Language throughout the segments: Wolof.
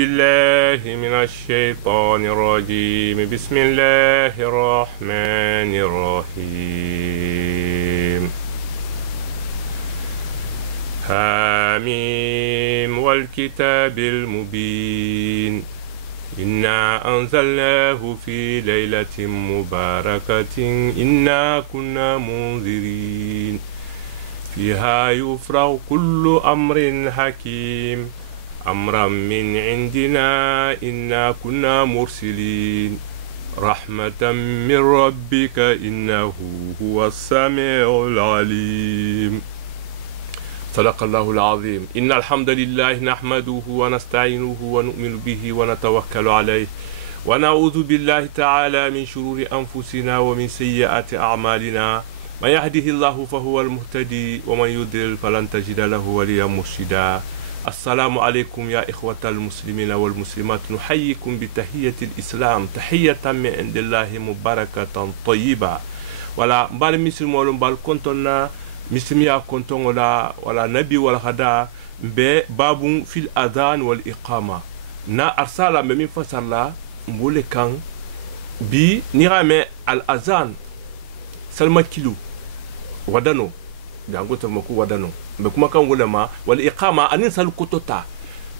بالله من الشيطان الرجيم بسم الله الرحمن الرحيم حميم والكتاب المبين إنا أنزلناه في ليلة مباركة إنا كنا منذرين فيها يفرغ كل أمر حكيم أمرا من عندنا إنا كنا مرسلين رحمة من ربك إنه هو السميع العليم صدق الله العظيم. إن الحمد لله نحمده ونستعينه ونؤمن به ونتوكل عليه ونعوذ بالله تعالى من شرور أنفسنا ومن سيئات أعمالنا من يهده الله فهو المهتدي ومن يضلل فلن تجد له وليا مرشدا. السلام عليكم يا إخوة المسلمين والمسلمات، نحييكم بتحية الإسلام تحية من عند الله مباركة طيبة. ولا بال مسلم ولا بال كنتنا مسلم يا كنتم ولا نبي ولا غدا باب في الأذان والإقامة نا أرسل من فصل مبولي كان بي نرامي الأذان سلما كيلو ودانو بيانغو تمكو ودانو بكما كان ولما والإقامة أنين سالو كوتوتا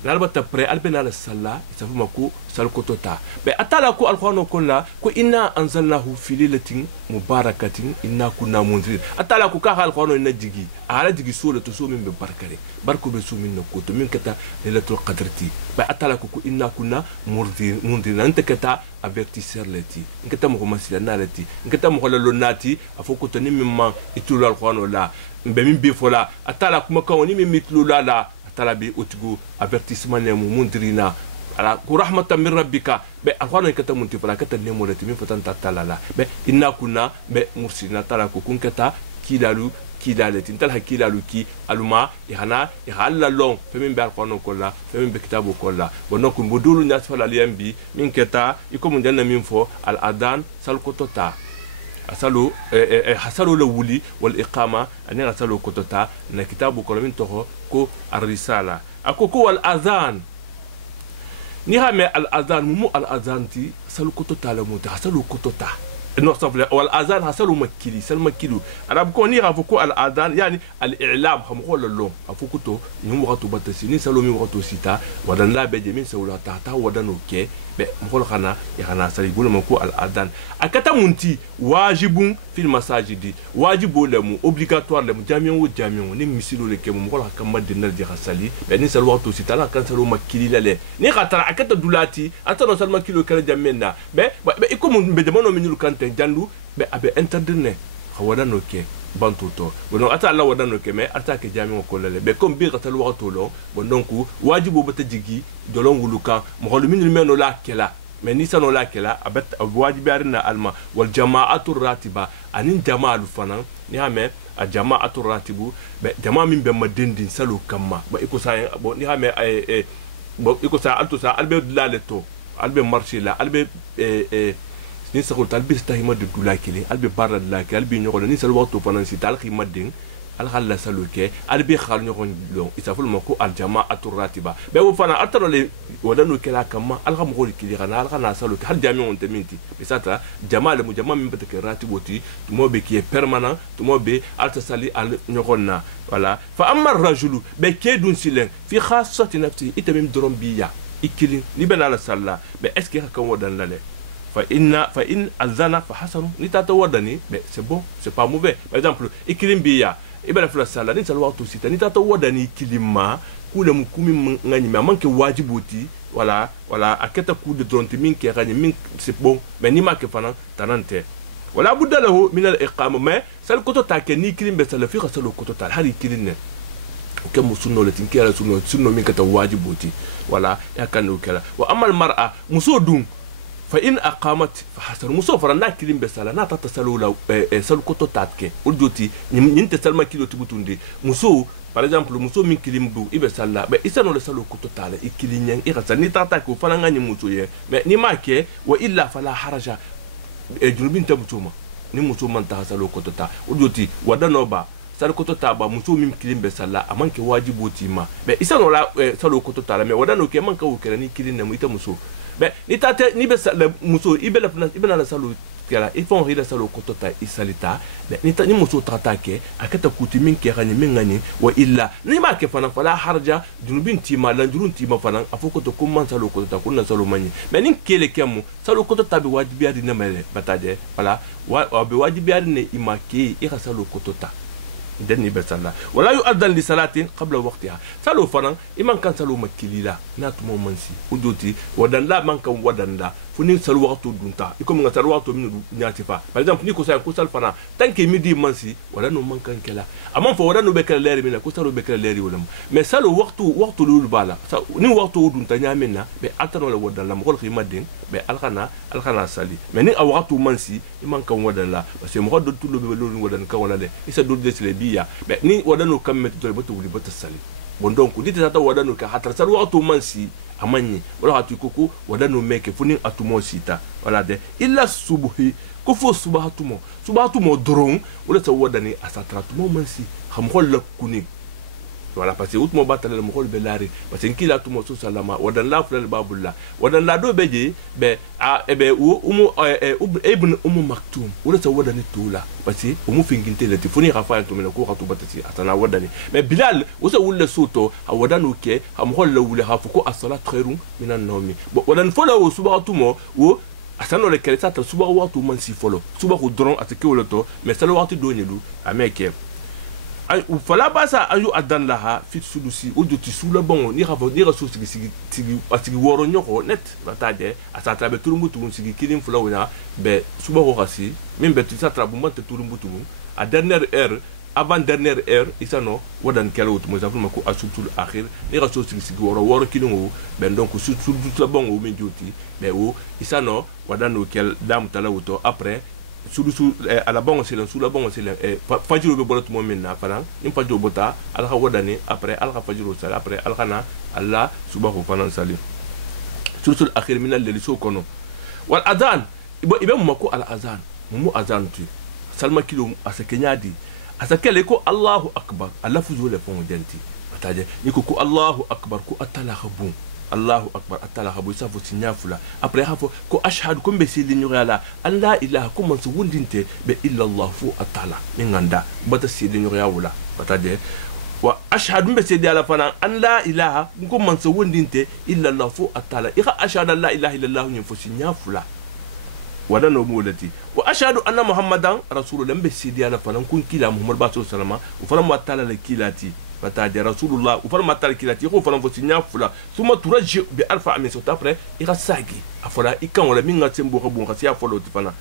نالبا تبري ألبنا للصلاة يسافو مكو سالو كوتوتا بأتالا كو القرآن كنا كو إنا أنزلناه في ليلة مباركة إنا كنا منذرين أتالا كو كاها القرآن إنا جيجي على جيجي سولة تسو من ببركة بركو بسو من نكوتو من كتا ليلة القدر تي بأتالا كو إنا كنا منذرين أنت كتا avertisseur leti nketa mo masila na leti nketa mo la lonati afoko toni mimma itulu alquran la mbe min be fola atala kuma kan oni min mitlu la atala be otigo avertissement ne mo mundrina ala ku rahmatan min rabbika be alquran nketa munti fala kata ne mo leti min fatanta talala be inna kunna be mursina tala ko kunketa kidalu kidaleti ntal hakilalu ki aluma ihana ihalla long femin bar kono kolla femin be kitabu kolla bonon ko modulu nyas fala liambi min keta iko mun janna min fo al adan sal kotota asalu hasalu la wuli wal iqama ani asalu kotota na kitabu kolla min toho ko ar risala akoko wal adhan ni hame al adhan mu al adhanti sal kotota la muta hasalu kotota non صفله والاذان حصلوا مكيلي سل مكيلو انا بكون يغفكو الاذان يعني الاعلام هم قول اللون افوكتو نيم وقتو بتسيني سلو مي وقتو سيتا ودان لا بيجي من سولا تاتا ودانو كي be mkhol khana yana sali gulu mako al adan akata munti wajibun fil masajidi wajibu lamu obligatoire lamu jamion ni misilu le kemu mkhol hakama dinal di khasali be ni sal waqtu sitala kan salu makili lale ni khatara akata dulati atano sal makilo kala jamena be ikomu be demono minulu kante jandu be abe interdine khawadano ke bantuto bonon ata Allah wadano ke me ata ke jamion ko lale be comme bi qatal waqtu lo bonon ku wajibu batajigi dolon wuluka mo minul meno la kela mais ni sano la kela abet wajibi arina alma wal jama'atu ratiba anin jama'u fana ni hame a jama'atu ratibu be jama'a min be madindin salo kamma ba iko sa bo ni hame bo iko sa alto sa albe laleto albe marché la albe ni sakul talbi stahima de dulakile albe barra dulakile albe nyoko ni salo wakto fana si tal khimadin al khalla saluke albi khal nyokon lo isaful mako al jama'atu ratiba be wo fana ataro le wadanu kala kama al kham kholi kili kana al khana saluke hal jami'u on teminti bisata jama'a mu jama'a min betake ratiboti tumo be qui est permanent tumo be al tasali al nyokonna voilà fa amma ar-rajulu be kedun silen fi khassati nafsi itamim drombiya ikili ni benala salla be est-ce que kan wadan lale fa in azana fa hasanu ni tata wadani be c'est bon c'est pas mauvais. Par exemple ikilim biya ibara fula sala ni salwa to sita ni tata wadani kilima kule mukumi ngani ma manke wajibuti voilà aketa coup de dronti min ke gani min c'est bon mais ni ma ke fana tanante wala budda lahu min al iqama mais sal koto ta ke ni kilim be sala fi khasalo koto ta hari kilinne ke musunno le tinkera sunno min kata wajibuti voilà yakanu kala wa amal mar'a musudun fa in aqamat fa hasan musafara na kilim be sala na tata salula sal koto tatke uljoti nyinte salma kilo tibutundi muso par exemple muso min kilim du ibe sala be isano le salo koto tala ikilinyen irasa ni tata ko fana ngani muso ye mais ni make wa illa fala haraja junubin tabutuma ni muso man ta salo koto ta uljoti wadano ba salo koto taba muso min kilin be salla aman ke wajibo tima be isano la salo koto tala me wadano ke man ka wukere ni kilin na mu ita muso be ni tate ni be salla muso ibela ibela la salo kala ifon hida salo koto ta isalita be ni muso tata ke akata kuti min ke gani min ngani wa illa ni ma ke fana fala harja junubin tima lan jurun tima fana afoko to kumman salo koto ta kunna salo mani me nin kele kemu salo koto ta be wajibi adi na mele bataje wala wa be wajibi adi ne imake ika salo koto ta deni be salla wala yu'addan li salatin qabla waqtiha salo fana iman kan salo makilila na tumo mansi udoti wadanda man kan wadanda funi salo waqtu dunta iko nga salo waqtu min nyati fa par exemple ni ko sa ko sal fana tanke midi mansi wala no man kan kala amman fa wala no be kala leri mina ko salo be kala leri wala mais salo waqtu lul bala ni waqtu dunta nyamina be atano la wadanda mo ko khimadin be alkhana sali mais ni a waqtu mansi iman kan wadanda parce que mo do tulo be lolu wadanda kan wala de isa do desle biya be ni wadano kamme to be to wuli bata sali bon donc dit tata wadano ka hatar sal waqtu mansi amanyi wala hatu koko wadano meke funi atumo sita wala de illa subhi ko fo subhatumo doron wala sa wadani asatratumo mansi xam xol la kuni voilà parce que outmo batale mo xol be lari parce que kila tumo so salama wadan la fulal babulla wadan la do beje be a ebe ibn maktum wala sa wadani tula parce que umu finginte le tifuni rafa to mena ko khatu batati atana wadani mais bilal wasa wulle soto a wadanu ke am xol la wule hafu ko as-salat khairun minan nawmi wadan fola wo subhatumo wo asano le kele sata suba watu mansi folo suba ko dron atake wala to mais sala watu do nyelu ameke ay fala basa ayu adan laha fi sulusi odo ti sula bon ni rafa ni raso sigi woro nyoko net bataje asata be turumbu tumun sigi kilin fula wona be suba ko kasi min be ti satra bu mante turumbu tumun a dernière heure avant dernière heure isano wadan kelo tumun sa fulma ko asutul akhir ni raso sigi woro kilin wo ben donc sutul la bon o min joti be wo isano wadano kel dam talawto après sulusu à la banque c'est sous la banque c'est fajiro be bolatu momina fanan im fajiro bota al kha wadani après al kha fajiro sala après al khana allah subahu fanan salim sulusul akhir min al lisu kono wal adhan ibe mako al azan mu azan tu salma kilo asakenyadi asakele ko allahu akbar alafu zule fon denti ataje niko ko allahu akbar ko atala khabun Allahu akbar atala habu safo sinyafula après hafo ko ashhadu ko be sili nyala an la ilaha ko man su wundinte be illa Allah fu atala nganda bata sili nyala wala bata de wa ashhadu be sili ala fana an la ilaha ko man su wundinte illa Allah fu atala ika ashhadu an la ilaha illa Allah nyin fu sinyafula wala no mulati wa ashhadu anna muhammadan rasulullah be sili ala fana kun kila muhammad ba sallallahu alaihi wasallam fana ma tala le kilati bataje rasulullah u farma tarkilati ko fana fo sinya fula suma turaji bi alfa amin so après ira sagi afala ikan wala minga tembo ko bon khasiya foloti fana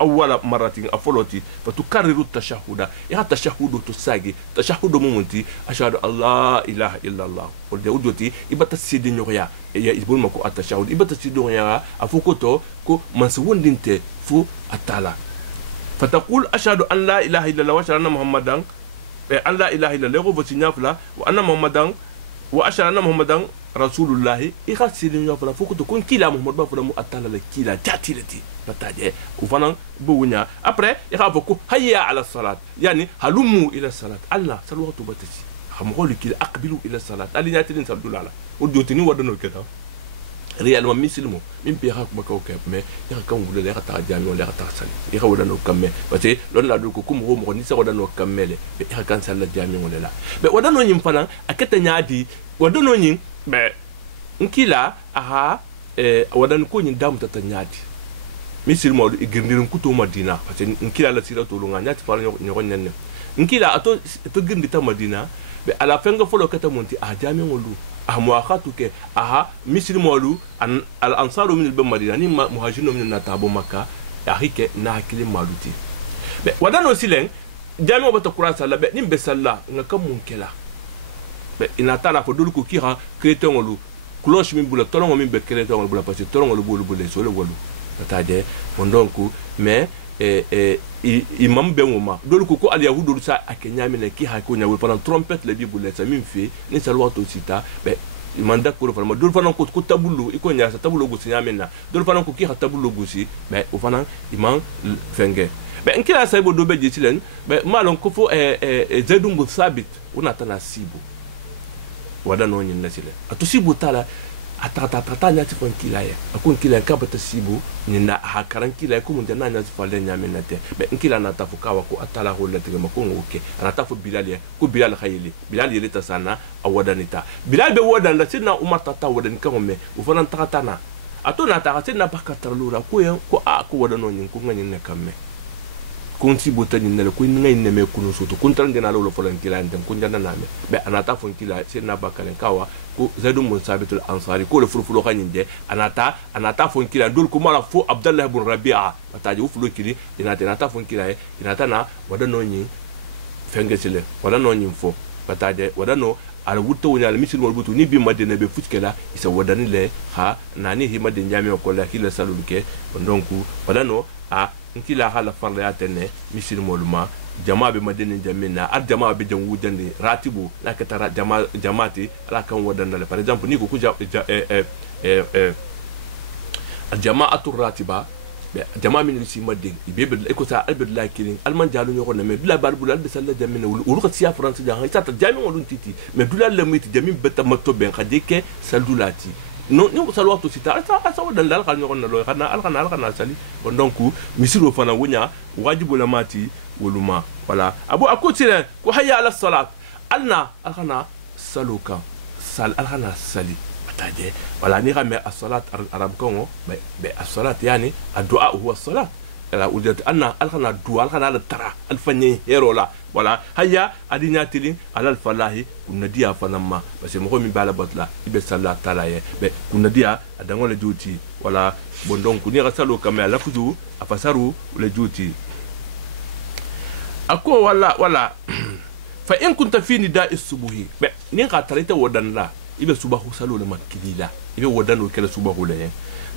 awwala maratin afoloti fatukarriru tashahhuda ira tashahhudu to sagi tashahhudu mumunti ashhadu alla ilaha illa allah wal dawdoti ibata sidi nyoya ya ibul mako atashahhud ibata sidi nyoya afukoto ko manswundinte fu atala fataqul ashhadu an la ilaha illa allah wa ashhadu anna muhammadan an la ilaha illa allah ko sinyafla wa anna muhammadan wa ashhadu anna muhammadan rasulullah ika sidin yo fala fuko to kon kila muhammad ba fala mu atala la kila tatilati bataje u fana buunya après ika foko hayya ala salat yani halumu ila salat allah salwatu batati xam xol kila aqbilu ila salat ali nyatin sallallahu o dotini wadano keta réellement musulman min pe ha ko ko mais ya kan wule le ta jami wala ta sali ya wadano kamme parce que lon la do ko kum ho mo ni sa wadano kammele be ya kan sala jami wala la be wadano nyim fana aketa nyaadi wadano nyim be nkila aha wadan ko nyin damu tata nyaadi misil mo girndirin kuto madina parce que nkila la sira to lunga nyaati fala nyoko nyanne nkila ato to girndi ta madina be ala fenga folo kata monti a jami ngolu ahmuakhatu ke aha misil mo lu al ansaru min al madina ni muhajirun min natabu makka ahike na hakili maluti be wadano silen jami o bata qur'an sala be nimbe salla ngaka munkela be inata la fo dul ko kira kreton ngolu cloche min bula tolongo min be kreton ngolu bula parce que tolongo lu bulu bule so le wolu tataje mon donc mais imam benuma dol ko al yahudu sa akenya min ki ha ko nyawo pendant trompette le bible sa min fi ni salwa to sita be manda ko fa ma dol fana ko tabulu iko nya sa tabulu go sinya minna dol fana ko ki ha tabulu go si be o fana imam fenge be nkila sai bo do be jitilen be malon ko fo zaidun bu sabit una tana sibu wada no nyin nasile atu sibu tala atata nya ti fon kila ya akun kila ka bata sibu nyina ha karan kila ko mun dana nya ti fale nya menate be nkila na tafu kawa ko atala ho lete ma ko ngoke ana tafu bilal ya ko bilal khayli bilal yele tasana awadanita bilal be wadan la sidna umar tata wadan ka me u fanan takatana atona ta sidna bakatar lura ko ya ko a ko wadan no nyin ko nganyin ne kamme kun sibu tan nyin ne ko ngay ne me kunu sutu kun tan gena lo folan kila nden kun janna na me be ana tafu kila sidna bakalen kawa ko zaidun mun sabitul ansari ko le furfulo kanyinde anata fon kila dol ko mala fo abdallah ibn rabi'a ataji ufulo kili inata fon kila inata na wada no nyin fengesele wada no nyin fo pataje wada no ala wutto wonya al misil wal butu ni bi madina be futkela isa wada ni le ha nani hi madin jami ko la kila salulke donc wada no a nkila hala farla yatene misil moluma jama be madinin jamina ar jama be jangu jande ratibu la ka tara jamaati ala kan wadanna par exemple ni ko ku jama'atu ratiba jama min si madin be ko sa albed la kilin alman jalu ñoko na me dula bal bulal de sala jamina wulu ko siya france jang sa ta jami wonun titi me dula le miti jami beta makto ben khadike saldulati non ni ko salwa to sita sa wadan dal kan ñoko na lo khana sali bon donc misiro fana wunya wajibu la mati ولما ولا ابو اكوتي كو هيا على الصلاه النا الخنا سلوكا سال الخنا سالي بتاجي ولا ني غمي الصلاه عرب كونغو الصلاه يعني الدعاء هو الصلاه لا وجدت ان الخنا الدعاء الخنا الترى الفني هيرولا ولا هيا اديناتلي على الفلاح كنا ديا فنما بس مخو مي بالا بطلا يبي صلاه تعالى كنا ديا ادغول جوتي ولا بون دونك ني غسلو كما لا فدو افسروا ولا جوتي ako wala fa in kunta fi nida'i subuhi be ni ka tarita wadan la ibe subahu salo le makilila ibe wadan o kala subahu le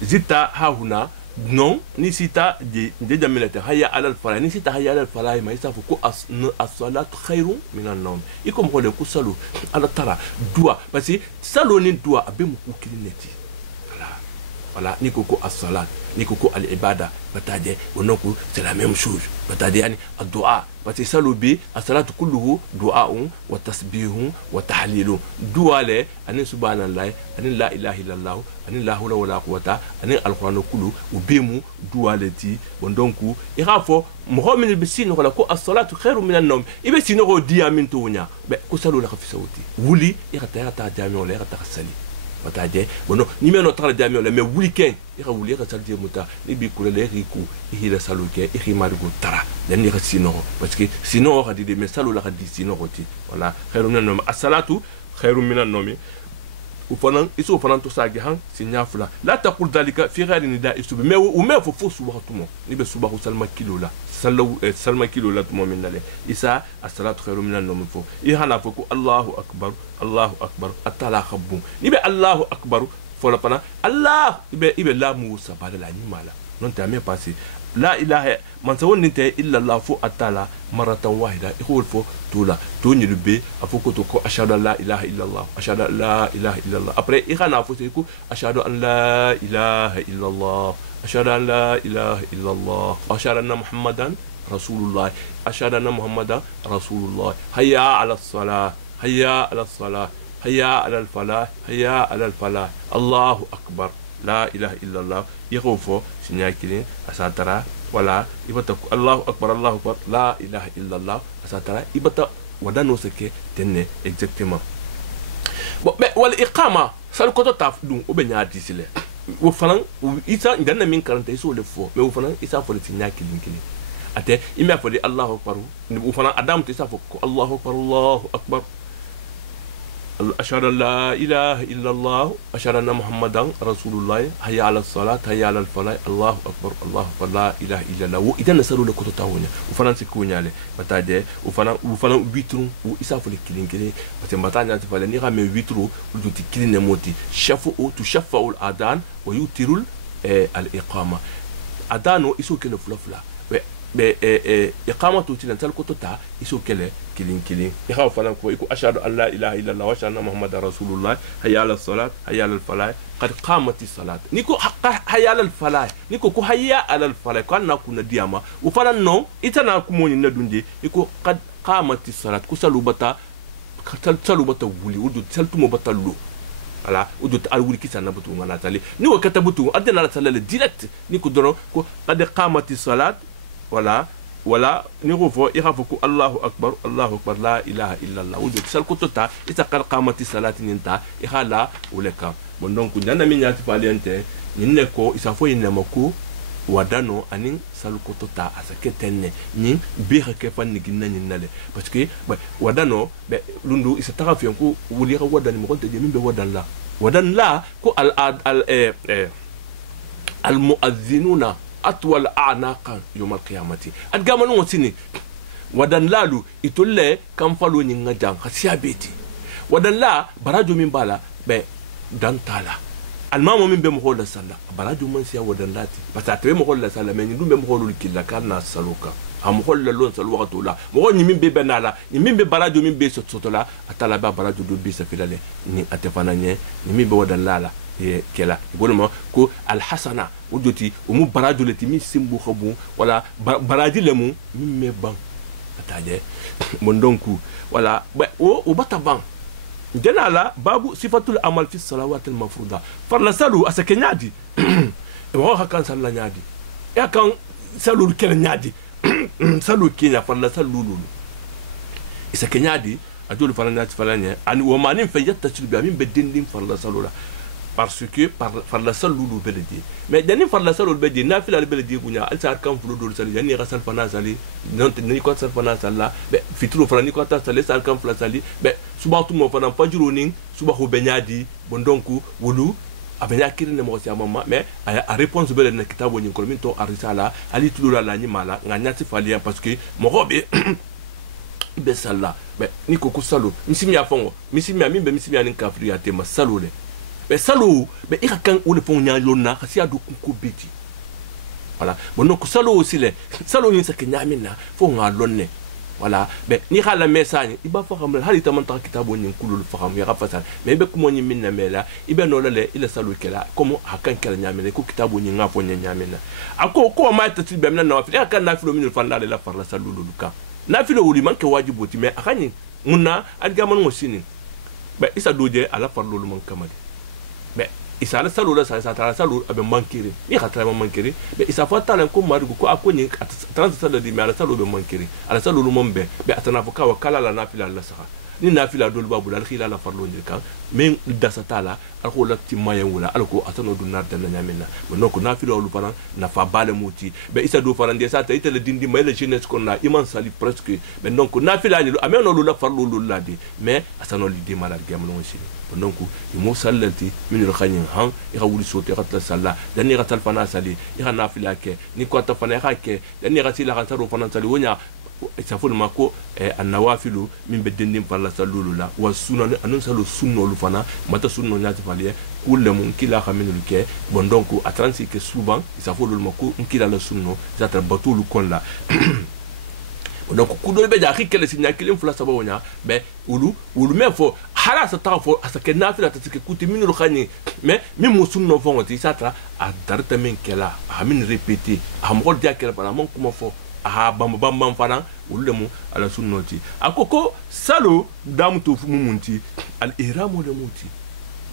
zita ha huna non ni sita de jamilata hayya ala al fala ni sita hayya ala al fala ma isafu ko as-salatu khairu min an-nawm ikom ko le ku salo ala tara dua parce que salo ni dua abe mu ku kilineti voilà ni koko as-salat ni koko al-ibada bataje wonoku c'est la même chose bataje yani ad-du'a parce que salubi as-salatu kulluhu du'a'un wa tasbihun wa tahlilun du'a le ani subhanallah ani la ilaha illallah ani la hawla wala quwwata ani al-qur'an kullu ubemu du'a leti bon donc irafo mu'min bisin wala ko as-salatu khairu min an-nawm ibe sino dia min tunya be ko salu la fi sawti wuli irata jami'o le irata sali bataje bono ni meno tara jami'o le me weekend ira wuli ira saldi muta ni bi kule le riku ihila saluke ihi marigo tara dan ni sino parce que sino on dit mais salu la dit sino roti voilà khairu min an-nawm as-salatu khairu min an-nawm وفنان يسوع فنان تساعي هان سينافلا لا تقول ذلك في غير نداء الصبح ما وما فوق صبح تومو نبي صبح سلمى كيلو لا سلمى كيلو لا تومو من له إسا الصلاة خير من النوم فوق إهنا فوق الله أكبر الله أكبر أتلا خبون نبي الله أكبر فولا فنا الله يبي لا موسى بعد العني مالا non تعمل باسي لا إله من سوون ننتهي إلا الله فوق أتلا مرة واحدة يقول فوق تولا توني لبي أفوق توكو أشهد أن لا إله إلا الله أشهد أن لا إله إلا الله أبرئ إخانا فوق تيكو أشهد أن لا إله إلا الله أشهد أن لا إله إلا الله أشهد أن محمدا رسول الله أشهد أن محمدا رسول الله هيا على الصلاة هيا على الصلاة هيا على الفلاح هيا على الفلاح الله أكبر لا إله إلا الله يخوفو سنياكين أساترا ولا يبتا الله أكبر الله أكبر لا إله إلا الله أساترا يبتا ودانو سكي تنه exactement والإقامة سالكوتو تافدون وبنيا ديسله وفلان إيسا ندنا من كرنت يسو لفو مي وفلان إيسا فولي سنياكين كين أتى إما فولي الله أكبر وفلان أدام تيسا فوق الله أكبر الله أكبر أشهد أن لا إله إلا الله أشهد أن محمدا رسول الله هيا على الصلاة هيا على الفلاح الله أكبر الله أكبر لا إله إلا الله وإذا نسألوا لك تتاونا وفنان سكوني عليه بتاعي وفنان بيترو وإسافو لكلين كلي بس بتاعي نتفعل نيجا من بيترو ودوتي كلين نموتي شفوا تشفوا الأذان ويوتروا الإقامة أذانو إسوا كنا فلافلا be iqamatu tilan tal koto ta iso kele kilin kilin ikhaw falan ko iku ashhadu an la ilaha illa allah wa ashhadu anna muhammadar rasulullah hayya ala salat hayya ala falah qad qamati salat niko hayya ala falah niko ko hayya ala falah ko na kuna diama u falan no itana ku moni na dunje iko qad qamati salat ku salubata wuli udu saltumo batallu ala udu al wuli kisana butu ngana tali ni wa katabutu adena la salale direct niko dono ko qad qamati salat wala ni ko fo ikhafu Allahu akbar la ilaha illa allah wudu sal kutota ita qad qamati salati ninta ikhala uleka bon donc nyana mi nyati paliente ninne ko isa fo inna mako wadano anin sal kutota asake tenne nin be ke fanni ginna ninale parce que wadano be lundu isa tarafion ko wuli ka wadani mo konte min be wadan la ko al muadhdhinuna atwal a'naqa yawm al-qiyamati adgama no sini wadan lalu itolle kam falo ni ngajan khasiya beti wadan la barajo min bala be dantala almamo min be mo holla salla barajo man siya wadan lati patata be mo holla salla men ndum be mo holul killa kana saluka am holla lon sal waqtu la mo ni min be benala ni min be barajo min be sotola atala ba barajo do bi sa filale ni atefananye ni min be wadan lala kela bolma ko alhasana wujoti umu barajo leti mi simbu khabu wala baraji lemu mi me ban ataje mon donku wala o bata ban janala babu sifatul amal fi salawat al mafruda farla salu asake nyadi e wa hakan salla nyadi e kan salu kel nyadi salu kinya farla salu lulu isake nyadi adul farana falanya ani wa manin fayatta tilbi min bedindin farla salula parce que par la salle lulu beledi mais dani par la salle beledi na fila beledi kunya al sar kan fulu do sali yani rasal fana sali non ni ko sal fana sala be fitru fana ni ko ta sali sal kan fala sali be subatu mo fana fajuro ning subahu benyadi bon donc wulu abenya kirine mo si amama mais a réponse bele na kitabo ni ko min to arisala ali tulula la ni mala nganya ti falia parce que mo robe be sala be ni ko salo misimi afongo misimi amimbe misimi anin kafri ate masalole be salo be ika kan wole fon nya lonna kasi adu ko beti voilà bon donc salo aussi le salo ni sake nyamina fo nga lonne voilà be ni khala message iba fa xam hali tamanta kitabo ni kulul fa xam ya rafasal mais be ko mo ni minna mela ibe no le ila salo kela comme hakan kala nyamina ko kitabo ni nga fo nya nyamina ako ko ma tati be na fi kan na fi lo min fa la farla salo luluka na fi lo wuli man ke wajiboti mais akani munna adga man ngosini be isa doje ala farlo lu man kamadi mais isa la salu la sa tara salu abe mankiri ni khatra mankiri be isa fata la ko marigu ko akoni 30 sala di mais ala salu be mankiri ala salu lu mombe be atana foka wa kala la nafila la saha ni nafila dol babu la khila la farlo ni kan men dasatala alko la timayen wala alko atano du narda na nyamena non ko nafila lu faran na fa bale moti be isa do faran de sa ta itele dindi may la jeunesse ko na iman sali presque mais donc nafila ni lu ameno lu la farlo lu la di mais atano li di malade gam no sini donc imo sallanti min khagnin han ira wuli sote ratla salla dan ni ratal fana sali ira nafila ke ni ko ta fana ke dan ni ratila ratalo fana sali wonya saful mako an-nawafilu min bedendin falla salulu la wa sunan anun salu sunno lu fana mata sunno nyati faliye kulle mun kila khaminu ke bon donc a 36 que souvent saful mako kila la sunno zata batulu kolla donc kudo be ja khikele sinya kilim fula sabawonya be ulu me fo hala sa ta fo asa ke nafila ta ke kuti minul khani mais mi musunno fo ngoti satra a darta men kela a min répéter a mo dia kela bana mon kuma fo aha bam fana ulemu ala sunnoti akoko salo damtu mumunti al ihramu le muti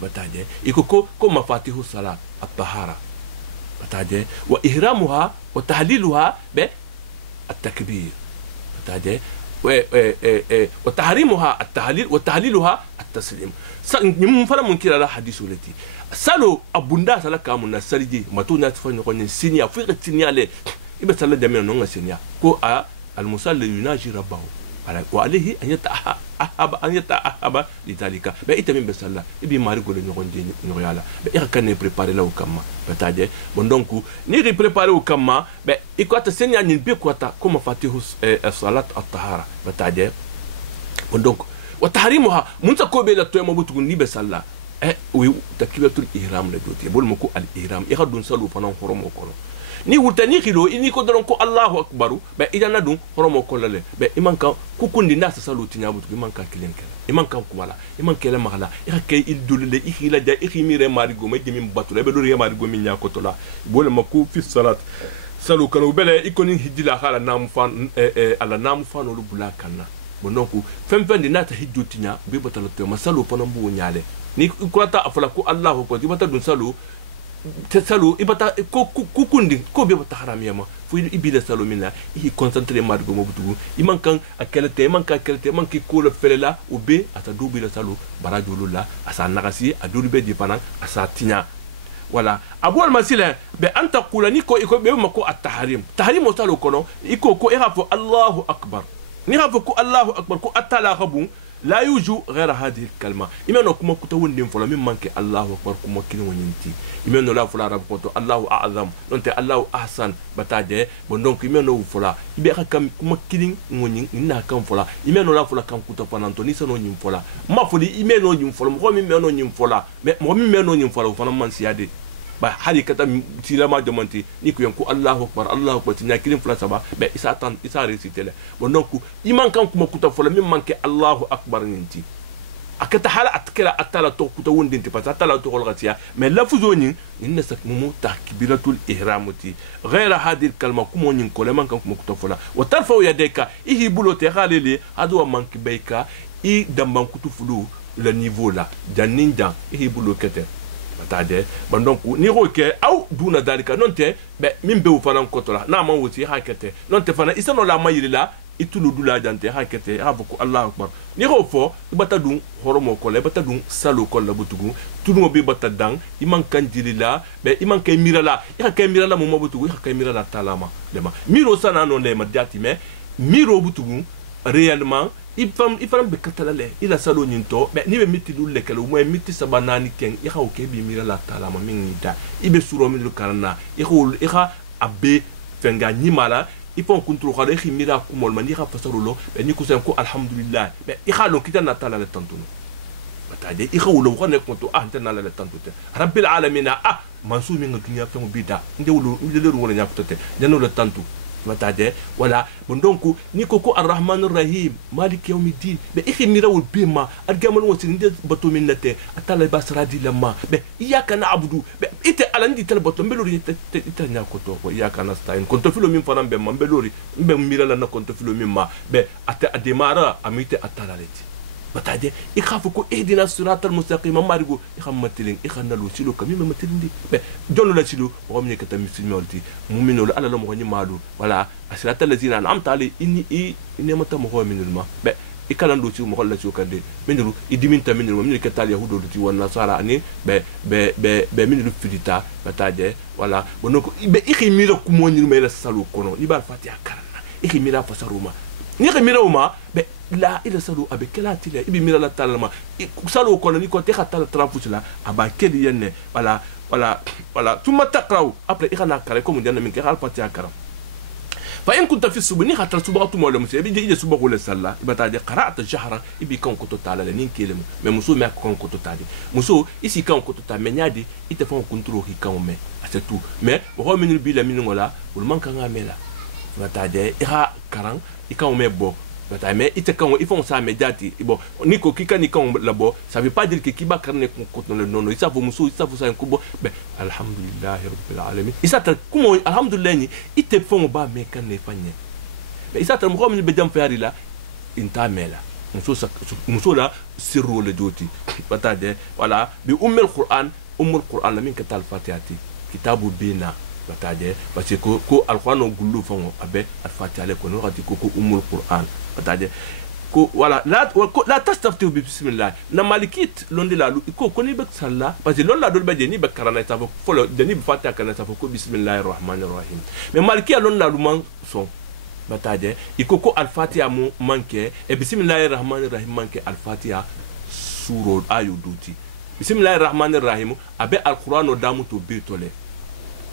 bataje ikoko ko mafatihu salat at-tahara bataje wa ihramuha wa tahliluha be at-takbir bataje wa tahrimuha at-tahlil wa tahliluha at-taslim nim fara mun kila la hadithu lati salo abunda sala kamun nasariji matuna tfanya ko ni sinya fi tinyale ibe sala de men non ngasinya ko a al musalli yunaji rabbahu ala wa alayhi an yata'ahaba lidhalika be itamin be sala ibi mari go le ngon de no yala be ira kan préparer la ukama bataje bon donc ni ri préparer ukama be ikwata senya ni be kwata comme fatihu salat at-tahara bataje bon donc wa tahrimuha munta ko be la to mo butu ni be sala oui takbiratul ihram la joti bol mako al ihram i khadun salu fanan horomo kono ni wutani khilo ini ko don ko Allahu akbaru be idana dun horomo kolale be imanka kukundi nasa salu tinyabutu imanka kilenkel imanka kumala imankele magala ikay il dulule ikhila ja ikhimire marigo ma jemi batule be do re marigo min nya ko tola bol mako fi salat salu kanu bele ikoni hidila khala namu fan ala namu fan lu bulakana bononku femfendi nata hijutinya be batalo to masalu fanan bu nyaale ni kurata afala ko Allahu ko ibata dun salu te salu ibata ko kukundi ko be bata haramiyama fu ibida salu minna i concentré margo mo butugu imankan akelete manka akelete manki ko le felela o be ata dubi la salu barajulula asa nagasi adulu be di panan asa tinya wala abul masila be anta qula ni ko be mako at-tahrim tahrim salu kono iko ko irafo Allahu akbar ni rafo ko Allahu akbar ko atala khabu لا يوجد غير هذه الكلمة إما نكما كتوون دين فلا من منك الله أكبر كما كلمة وننتي إما نلا فلا رب كتو الله أعظم ننتي الله أحسن بتاجه بندونك إما نو فلا إبقى كم كما كلين ونين إنها كم فلا إما نلا فلا كم كتو فنانتو نيسا نو نين فلا ما فلي إما نو نين فلا مخومي ما نو نين فلا مخومي ما نو نين فلا وفنا من سيادة ba hali kata tilama jamanti ni ko yanku Allahu akbar tinya kilim fula saba be isa reciter bon donc iman kan kuma kuta fola min manke Allahu akbar ninti akata hala atkira atala to kuta wondinti pas atala to golgatia mais lafuzoni inna sak mumu takbiratul ihramuti ghayra hadhihi kalma kuma nin ko le man kan kuma kuta fola wa tarfa yadeka ihi bulote khalili adu manki bayka i damban kutu fulu le niveau là janinja ihi bulokete tade bandon ku ni roke aw duna dalika nonte be min be fanan kotola na man wuti hakete nonte fana isano la mayila itulu dula jante hakete abuku Allah akbar ni ro fo bata dun horomo ko le bata dun salo ko la butugu tunu bi bata dang iman kanjilila be iman kay mirala ya kay mirala mo butugu ya kay mirala talama dema miro sana non le madiati me miro butugu réellement ifam be katalale ila salo nyinto be ni be mitidu lekelo mo miti sabanani ken ya ko ke bi mira la tala ma min da ibe suro mi lu karana iha abbe fenga nyimala ifon kontro khade khimira kumol man iha fasarulo be ni ko sen ko alhamdulillah be iha lo kitana tala le tantuno bataje iha wulo ko ne konto antena la le tantute rabbil alamin mansu mi ngadunya fengo bida ndewulo ndeleru wala nyakutate jano le tantu mataje wala bondonku ni koko arrahmanir rahim malik yawmiddin be ikhimira wal bima argaman wasinde bato minnate atala basradi lamma be iyyaka na'budu be ite alandi tal bato mbelori ite nyakoto ko iyyaka nasta'in konto filo min fanan be mbelori mbe mira la na konto filo min ma be ate ademara amite atala leti mataje ikhafu ko ihdina siratal mustaqim marigo ikhammatilin ikhannalu silo kamim matilindi be jollo la silo o mi kata misimolti mu'minul ala la mo ni malu wala asiratal ladina an'amta ali inni mata mo minul ma be ikalando ci mo holla ci kande minulu idiminta minulu min katal yahudo ti wan nasara ani be minulu filita mataje wala bonoko be ikhimira ko mo ni mela salu kono ni bal fatiha karana ikhimira fasaruma ni ikhimira uma be la ila salu abe kala tile ibi mira la talma salu ko ni ko te khatal trafusla aba keli yenne wala tuma taqraw après ikana kare comme diana min ke hal fatiha karam fa in kunta fi subni khatal subatu mo le musi ibi je subahu le salla ibata je qira'at jahra ibi kan ko to tala le nin kelem me muso me kan ko to tali muso isi kan ko to ta me nyadi ite fon kontro hi kan me c'est tout mais o minul bi la min ngola ul man kan ngamela ibata je ira karan ikan me bo mais ite quand ils font ça médiati bon niko kika ni quand là-bas ça veut pas dire que kiba karne ko le non ça vous muso ça vous ça un kubo ben alhamdulillah rabbil alamin isa ta comment alhamdulillah ni ite font ba me kan ne fanye mais isa ta mo min be jam fari la inta mela muso la sirru le joti batade voilà bi ummul qur'an la min katal fatihati kitabu bina bataje parce que ko alquran gullu fango abe al-fatiha le ko no rati ko umul qur'an bataje ko wala la tastaftu bi bismillah na malikit londi la ko ni be salla parce que lolla dol be ni be karana ta fo lo ni be fatiha kana ta fo ko bismillahir rahmanir rahim mais maliki lon la man son bataje ko al-fatiha mo manke e bismillahir rahmanir rahim manke al-fatiha suro ayu duti bismillahir rahmanir rahim abe al-quran o damu to bitole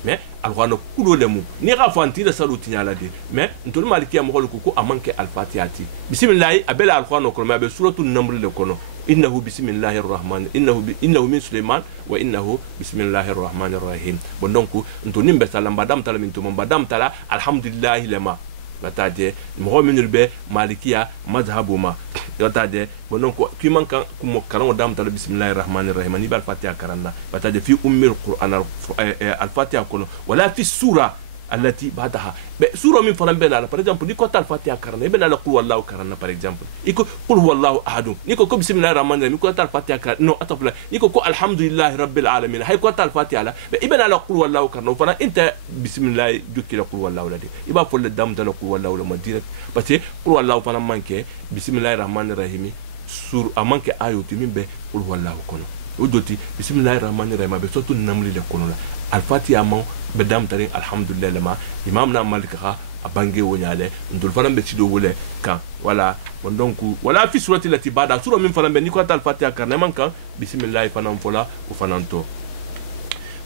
mais alquran kulo lemu ni rafanti da saluti nyala de mais ntol maliki am hol ko amanke al-fatihati bismillah abela alquran ko ma be suratul naml le kono innahu bismillahir rahman innahu min sulaiman wa innahu bismillahir rahmanir rahim bon donc nto nimbe sala mbadam tala min to mbadam tala alhamdulillah lema bataje mo minul be malikiya mazhabuma bataje bon donc ki man kan ko karan dam tala bismillahir rahmanir rahim ni bal fatiha karanna bataje fi ummil qur'an al fatiha kono wala fi sura التي بعدها سورة من فلان بين على par exemple نيكو تال فاتحة كرنا يبين على قل والله كرنا par exemple يكو قل هو الله أحد نيكو كو بسم الله الرحمن الرحيم نيكو تال فاتحة كرنا نو أطفال نيكو كو الحمد لله رب العالمين هاي كو تال فاتحة لا يبين على قل والله كرنا فانا أنت بسم الله جوكي قل والله ولا دي يبقى فل الدم تلا قل والله ولا مدينة بس قل والله فانا مانك بسم الله الرحمن الرحيم سور أمانك آيو تمين به قل والله كنا ودوتي بسم الله الرحمن الرحيم بسوتو نملي لكونا الفاتحة ما بدام ترين الحمد لله لما إمامنا مالك خا أبانجي ونياله ندول فلان بتشيدو ولا كان ولا وندونكو ولا في سورة التي بعد سورة من فلان بنيكو تال الفاتحة كان من كان بسم الله فنان فلا وفنانتو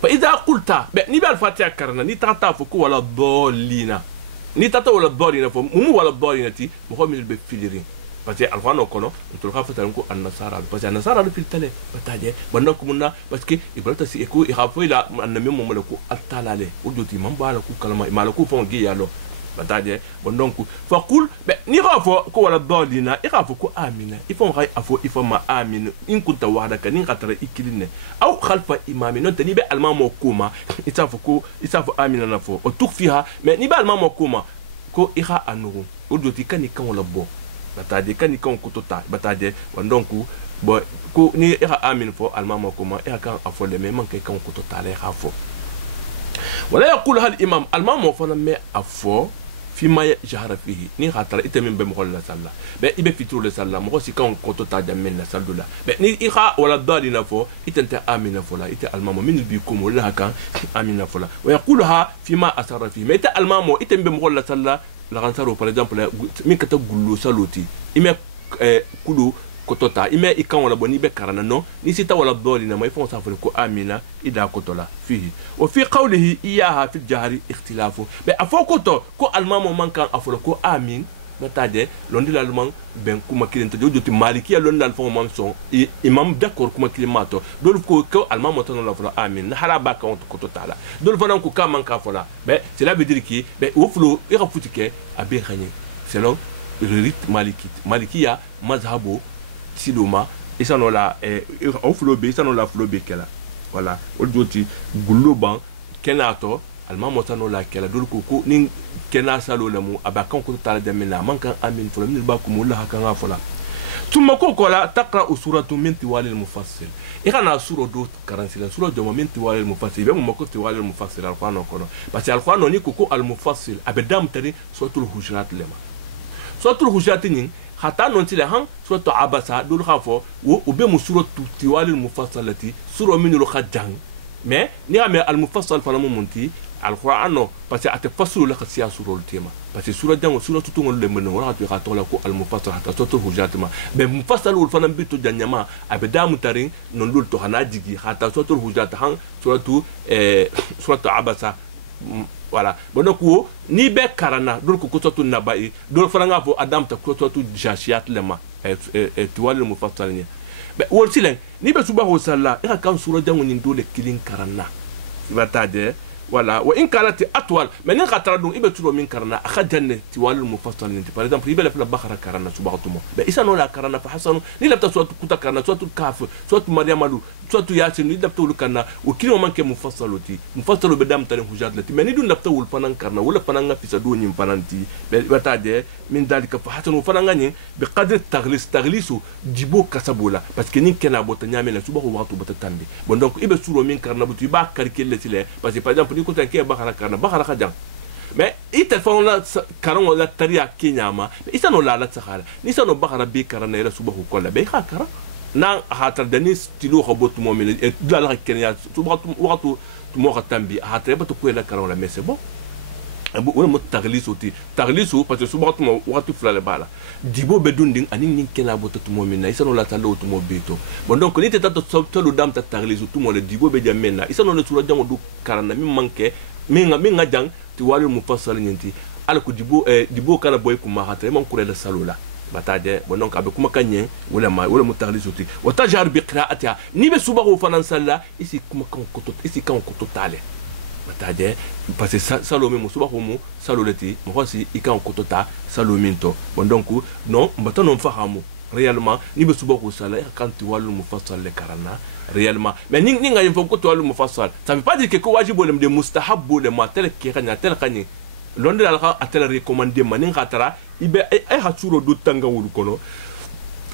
فإذا قلت نبي الفاتحة كرنا نتاتا فكو ولا ضالين نتاتا ولا ضالين فم مو ولا ضالين تي مخمل بفيلرين parce que alquran kono to ka fata ko annasara parce que annasara le filtale bataje banda ko munna parce que ibrata si ko ha fo ila annami mo malako atalale udoti man bala ku kalma malako fon gi yalo bataje bondon ko fa qul ni rafo ko wala dalina irafo ko amina ifon ray afo ifama amin in kunta wahdaka ni qatara ikiline aw khalfa imami non tani be alma mo kuma itafo amina nafo o tukfiha mais ni be alma mo kuma ko ira anuru udoti kan kan wala bo bataje kan kan kutota bataje wandonku bo ko ni ira amin fo almama kuma ira kan afole me man kan kutota le khafo wala yaqul hal imam almama fo na me afo fi ma jahara fihi ni khatara itamin be mo la salla be ibe fitru le salla mo si kan kutota jamen la sallula be ni ira wala dalina fo itanta amina fo la ita almama min bi kumo la kan amina fo la wa yaqulha fi ma asara fihi me ita almama itambe mo la salla la ransaro par exemple min kata gullo saloti ime kulu kotota ime ikan wala boni be karana no ni sita wala doli na mai fon sa ko amina ida kotola fihi wa fi qawlihi iyaha fi jahri ikhtilafu be afokoto ko almamo mankan afolo ko amin bataje londi lalman ben kuma kilenta joti maliki londi alfon mam son imam d'accord kuma kilimato dol ko almamo tan la folo amin hala ba kan ko totala dol fanan ko kaman ka fola be cela veut dire ki be woflo ira futike abe khani selon le rite malikiya mazhabo siloma isano la woflo be isano la flo be kala voilà odjoti guluban kenato almamo tan la kala dol ko ni kena salo lamu abakan ko tala jamina man kan amin folo min ba ko mulla hakan afola ثم كوكولا تقرأ سورة من طوال المفصل إغانا سورة دو كرانسيلا سورة جمع من طوال المفصل بيمو مكو طوال المفصل القرآن وكونا بس القرآن ني كوكو المفصل أبدام تري سورة الحجرات لما سورة الحجرات نين حتى ننتي لهم سورة عبسة دول خافو وبيمو سورة طوال المفصل التي سورة من الخجان mais ni ame al mufassal fana mo monti al qur'an no parce que atafasulu la khasiya sura tema parce que sura jango sura tutu ngol le meno wala tu khatola ko al mufassal hatta soto hujatma be mufassal ul fana bitu janyama abeda mutarin non dul to hana jigi hatta soto hujat han suratu suratu abasa voilà bon ko ni be karana dul ko soto nabai dul fana ngafo adam ta ko soto jashiat lema tuwal mufassal ni be wortilen ni be subahu salla ira kan sura jangu ni dole kilin karanna ibataje wala wa in kanat atwal men ni khatara dun ibe tulo min karana akhajanne tiwal mufassal ni par exemple ibe la bakhara karana subahatumo be isa no la karana fa hasanu ni la taswatu kuta karana swatu kaf swatu maryamadu swatu yasin ni dabtu kana wa kilo manke mufassaloti mufassalu be dam tan hujat lati men ni dun dabtu wul fanan karana wala fanan fi sadu ni fananti be bataje min dalika fa hasanu fanan ni bi qadr taghlisu jibo kasabula parce que ni kena bota nyamela subahu waqtu batatambi bon donc ibe suro min karana butu ba karkelle tile parce que par exemple ni ko tan ke bakhara karana bakhara khajang mais ita fona karango la taria kenyama isa no la tsakhala ni sa no bakhara be karana ila subahu kolla be khakara na hatar danis tilo khabot momile et la la kenya subatu waqtu mo khatambi hatar ba to ko la karango la mais c'est bon wala mo tagliso parce que subatu mo waqtu flale bala dibo be dunding ani nin kena boto to momina isa no la talo to mo beto bon donc ni tata to lo dam ta tagliso to mo le dibo be jamena isa no le sura jango du karana mi manke minga jang ti wali mufassal nyenti ala ko dibo kana boy ko ma hata man kurela salula bataje bon donc abe kuma kanye wala mutagli soti wa tajhar bi qira'atiha ni be subahu fanan salla isi kuma kan koto tale bataje parce que salo mi subahu mu salo leti mo hosi ikan koto ta salo minto bon donc non mbata non fahamu réellement ni be subahu salla kan ti walu mufassal le karana réellement mais ni nga yefo ko to walu mufassal ça veut pas dire que ko wajibo le de mustahabbu le ma tel ki kanya tel kanye londe dal ka atela recommander manin khatara ibe ay haturo du tanga wulu kono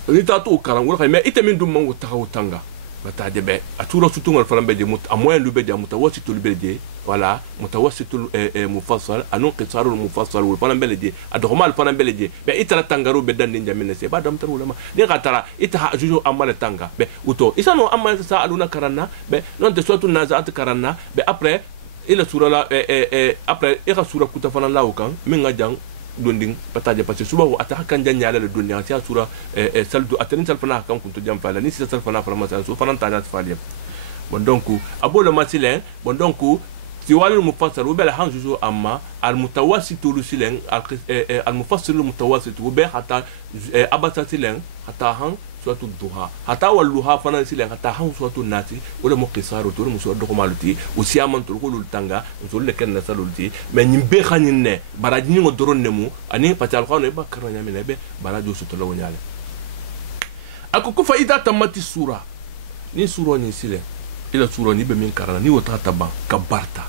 rita to karan wala mais itemin dum mango taxaw tanga bata de be aturo sutungal farambe de mut a moyen lu be de mutawassitul be de voilà mutawassitul mufassal anu qisarul mufassal wal farambe de adhomal farambe de be itara tangaru be dan ninja minese ba dam taru lama de khatara ita juju amale tanga be uto isano amal sa aluna karanna be non de sotu nazaat karanna be après ila sura la après ira sura kuta fana la ukan minga jang donding pataje parce que suba wo ataka kan janya la donding ati sura saldu atani salfana kan kunto jam fala ni sisa salfana fala masa so fana tana fali bon donc abolo masilen bon donc ti walul mufassal wo bela hanjuju amma al mutawassitu lusilen al mufassir al mutawassit wo be hata abasa silen hata han suatu duha hata walluha fana silen hata han suatu nati wala muqisaru to muso do ko maluti o siaman to ko lul tanga so le ken na salulti mais nyimbe khanin ne baraji ni ngo doron nemu ani patal ko ne bakaro nyami ne be barajo so to lawo nyale akoko fa ida tamati sura ni sura ni silen ila sura ni be min karana ni wota taban kabarta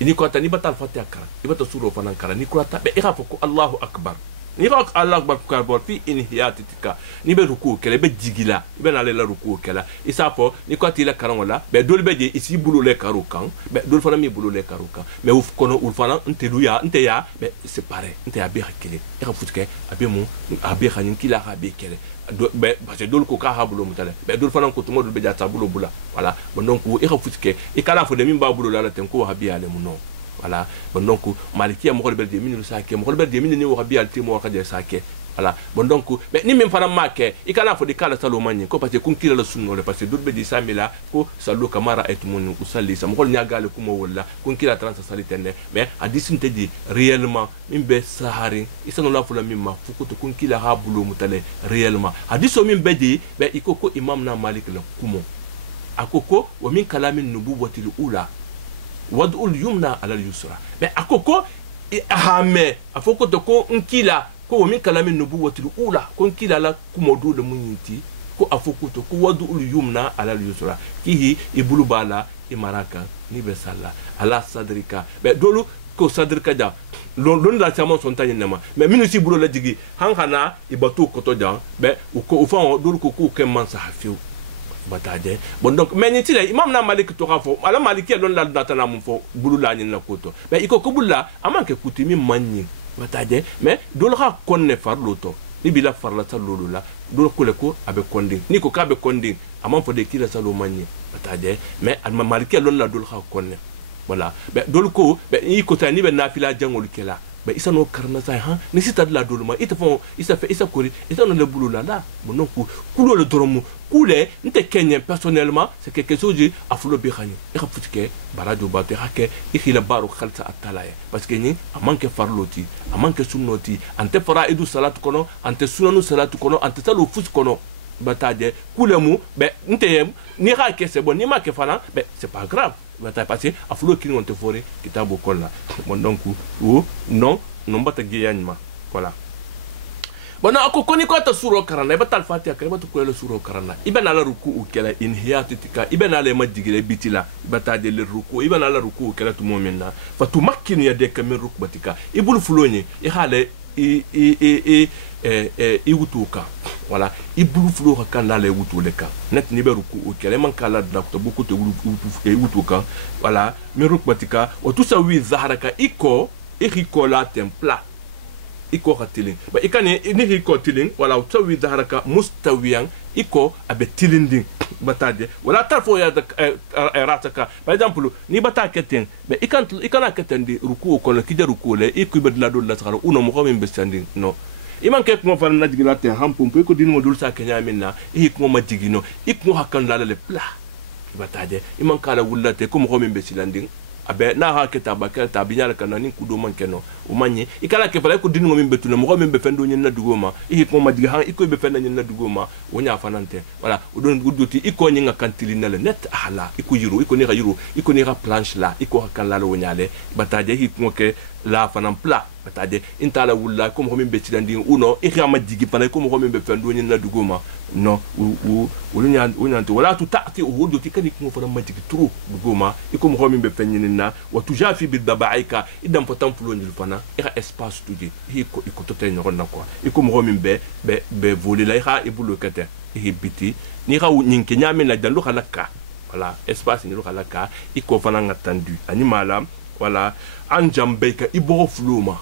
ini ko ta ni batal fatiha kara ibata sura fana kara ni ko ta be ira foko Allahu akbar ni rak Allah akbar karbor fi inhiyatika ni be ruku kele be jigila be na le la ruku kala isafo ni ko tila karan wala be dol be je isi bulu le karukan be dol fana mi bulu le karukan mais uf kono ul fana nteluya nteya be séparé nteya be hakile ira futke abe mu abe khanin kila ha be kele be parce que dol ko ka ha bulu mutale be dol fana ko to modul be jata bulu bula voilà bon donc ira futke e kala fo de min ba bulu la ten ko ha bi ale mu non voilà bon donc malikia mo kolbe de minu sake mo kolbe de minu ni wo bi alti mo kaje sake voilà bon donc mais ni même fana make ikana fo de kala salo manni ko parce que kun kila la sunno le parce que dul be di samila ko salo kamara et mun usalli sa mo kol nyaagale kuma wala kun kila 30 salitene mais hadisin te di réellement mimbe sahari isano la fula mimma fukuto kun kila ha bulo mutale réellement hadiso mimbe di be ikoko imam na malik la kumo akoko wa min kalamin nubuwati ula wad'ul yumna ala al-yusra mais akoko ahame afoko to ko nkila ko min kalamin nubuwati ula ko nkila la kumodu de munyiti ko afoko to ko wad'ul yumna ala al-yusra kihi ibulu bala imaraka ni be sala ala sadrika be dolu ko sadrika ja lon la chama son tanye nama mais minu si bulo la jigi hankana ibatu ko to ja be ko ufan dolu ko ke man sa hafiu bataje bon donc mais ni tile imam na malik to rafo ala maliki don la datana mum fo bulu la ni na koto mais iko ko bulla amanke kutimi manni bataje mais dol ha konne farlo to ni bila farla salolo la dol ko le ko abe kondi ni ko ka be kondi amam fo de kila salo manni bataje mais al maliki don la dol ha konne voilà mais dol ko be iko tani be nafila jangol kela be isa no karna sai ha ni sita la dolma ita fon isa fe isa kori isa no le boulot là bon ku kulo le doromu kule nte kenyen personnellement c'est quelque chose de afulo bi khani e khafutike barajo ba te hake ikhila baru khalta atalaye parce que ni amanke farloti amanke sunnoti ante faraidu salatu kono ante sunanu salatu kono ante talu fus kono bataje kulemu be nte ni ra ke c'est bon ni ma ke fana be c'est pas grave bataille passé afulo kini on te foré kitabu kolla bon donc ou non bata giyanma voilà bona akoko ni ko ta suro karana e batal fatiha kare bata ko le suro karana ibana la ruku ukela inhiyatika ibana le majigile bitila bataje le ruku ibana la ruku ukela tu mu'minna fatumakkinu yadaka min rukbatika ibul fuloni i hale i wutuka voilà ibulu fulo kan la le wutu le kan net ni be ruku ukela man kala da ko buku te wutuka voilà min rukbatika wa tusawi zahraka iko la templa iko khatiling ba ikane ni iko tiling wala tawi dhahraka mustawiyan iko abe tilinding batade wala tarfo ya rataka par exemple ni bata keten be ikana ketendi ruku ko le kide ruku le iko be la do la sara uno mo ko be standing no iman ke ko fa na digila te hampum ko din mo dul sa kenya minna ko ma digino iko hakkan la le pla batade iman kala wulate ko mo be silanding abe na ha ke tabaka tabinya kana ni kudo man keno o manye ikala ke fala ko dinu min betuna mo min be fendo nyin na dugoma ko ma diga han iko be fendo nyin na dugoma o nya fanante voilà o don gudoti iko nyi nga kantili na le net ala iko yiro iko ni ga yiro iko ni ga planche la iko kan la lo nyale bataje ko ke la fanan pla bataje intala wulla ko mo min be tidandi uno ikama digi fana ko mo min be fendo nyin na dugoma no o nya wala tu ta'ti o gudoti kan ko fana ma digi tru dugoma iko mo min be fenyin na wa tujafi bil dabaika idan fatan fulo nyul fana ira espace tuji iko to tay ñokon na quoi iko mo min be voler la ira ibulo kete biti ni ra nyinke nyame na dalu halaka voilà espace ni lo halaka iko fana ngatandu animala voilà an jambeka ibo fluma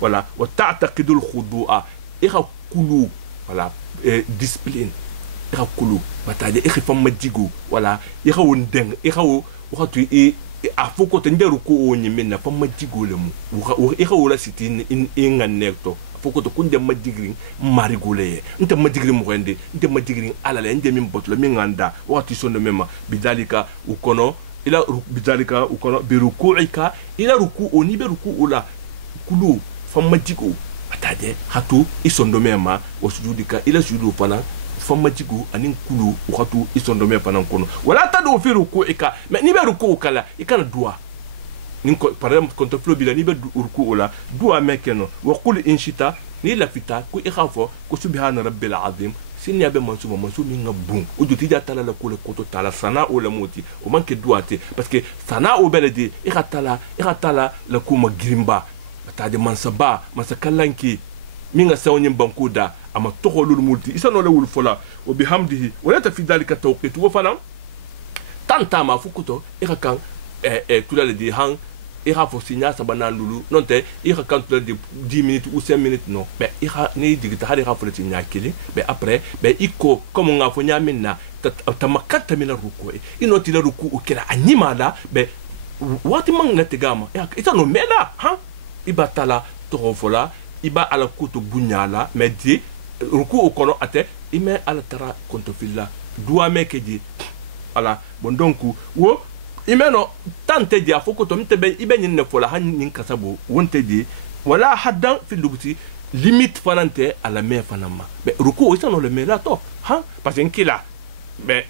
voilà wa ta'taqidul khudu'a ira kulu voilà discipline ira kulu batade ira fam digo voilà ira wondeng ira wakatu a foko te nderu ko o nyi menna fa majigo le mu e ka wala siti in nganekto foko to kunde majigri marigole nte majigri mo rende nte majigri ala le nde min botlo min nganda wakati sonde mema bidalika ukono ila bidalika ukono birukuika ila ruku oni be ruku ula kulu fa majigo atade hatu isondo mema wasujudika ila sujudu fana fama jigo anin kulu wakatu isondo me fanan kono wala tadu fi ruku'ika mais ni be ruku kala ikana dua nin ko par exemple quand flo bila ni be ruku la dua mekeno wa qul in shita ni la fita ku ikhafo ku subhana rabbil azim sin ya be mansuba mansumi ngabun o joti ja tala la ko le koto tala sana o la moti o manke dua te parce que sana o beledi ikhatala la kuma grimba tade mansaba masakallanki minga sawnyim bankuda ama toholul multi isano le wul fola wa bihamdihi wala ta fi dalika tawqit wa fana tanta ma fukuto irakan tula le di han ira fo signa sabana lulu non te irakan tula de 10 minutes ou 5 minutes non be ira ni digita hadi ra fo le tinya kili be après be iko comme nga fo nyamina tamakata mina ruku inoti la ruku ukira animala be wati mangna tegama isano mela ha ibatala tohofola iba ala kuto bunyala mais di ruku o kono ate ime ala tara konto filla duwa meke di ala bon donc wo imeno tante di afoko to mtebe ibe nyine fola han nyin kasabo wonte di wala haddan fi lubuti limite fanante ala me fanama be ruku o isano le mela to ha parce que kila be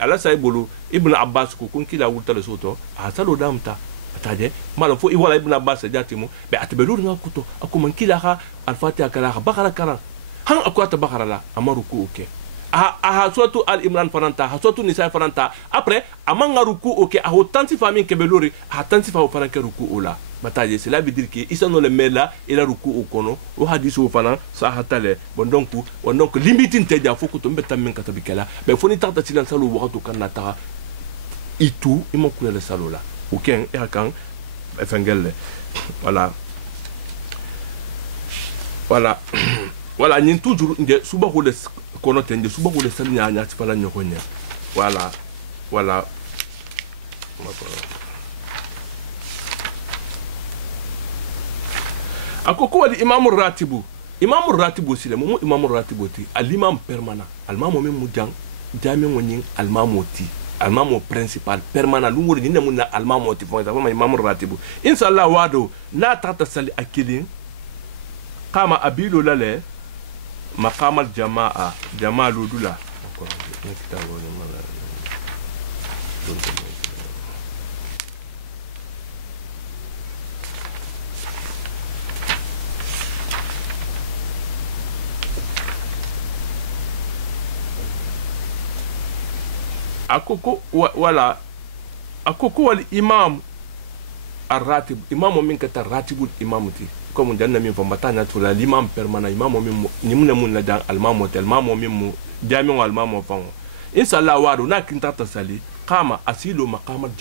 ala saibulu ibn abbas ko kun kila wulta le soto a salo damta ataje malo fo iwala ibn abbas jatimu be atbelur nga kuto akuma kila ha al-fatiha kala bakara kala han akwata bakara la amaruku oke aha suratu al imran fananta ha suratu nisa fananta après amanga ruku oke a hotanti famille kebelori ha tanti fa fananke ruku ola bataje cela veut dire que isa no le mela ila ruku okono o hadisu fana sa hatale bon donc limiting te dia foko to mbeta men katabikala be foni tarta tilan salu wakatu kanata itu imo kula le salola aucun erakan efengelle voilà voilà ni toujours nde suba ko le kono tende suba ko le sanya nya tipala nyokonya voilà akoko wali imamu ratibu sile mu imamu ratibu ti al-imam permanent al-mamu mu jang jami woni al-mamu ti al-mamu principal permanent lu ngori ni mun al-mamu ti fo sama imamu ratibu inshallah wado la tatasali akilin kama abilu lale maqam al-jamaa jamalu dula akoko wala akoko wal imam ar-ratib imam min kata ratibul imamati comme janna min fambata na tula l'imam permanent imam min ni mun la dan al-imam tel imam min mu jami wal imam fa inshallah wado na kinta tasali kama asilo maqamat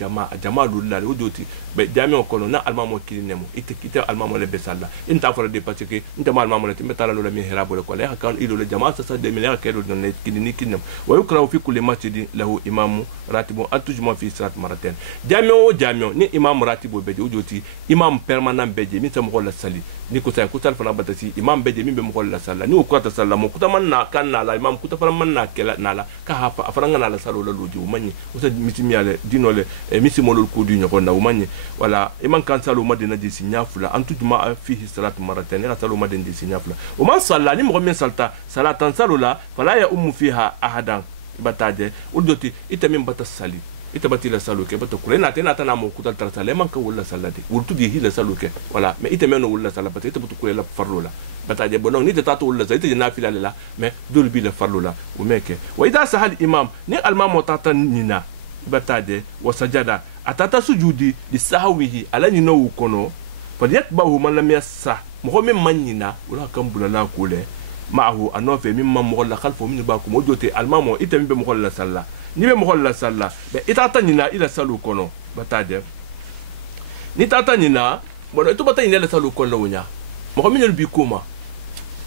jamaa lullah wodoti be jami ko na al-imam kilinemo ite al-imam le besalla inta fara de parce que inta al-imam le timbata la min hirabo ko la kan ilo le jamaa sa de min ka do ne kilini kinnem wa yukra fi kulli masjid lahu imam ratibu atujma fi salat maraten jami ni imam ratibu be wodoti imam permanent beje min sam ko la sali ni ko tay ko tal fana batasi imam beje min be mo ko la salla ni ko ta sallamo ko ta man na kan na la imam ko ta fara man na kala na la ka ha fa fara ngana la salo la loji manni o misimiale dinole misimolol ko du nyoko na umanye wala iman kan salo madina di signafula antu juma fihi salatu maratan ira salo madina di signafula o man salla ni mo men salta salatan salula fala ya ummu fiha ahadan bataje uldoti itamin bata sali ita batila saluke bata kulena tena tana mo kutal tarsale man ka wala salade wurtu di hila saluke wala me ita meno wala salabata ita butu kulela farlola bataje bonon ni tata wala zaita nafila la me dul bi la farlola o meke wa ida sahal imam ni almamo tata nina bataje wa sajada atata sujudi li sahwihi ala ni no kono falyatbahu man lam yassa mo men manina wala kam bulala kule maahu anofe mimma mo la khalfo min ba ko mo jote almamo ita be mo la salla ni be mo la salla be itata nina ila salu kono bataje ni tata nina bono to bata nina la salu kono wonya mo min bi koma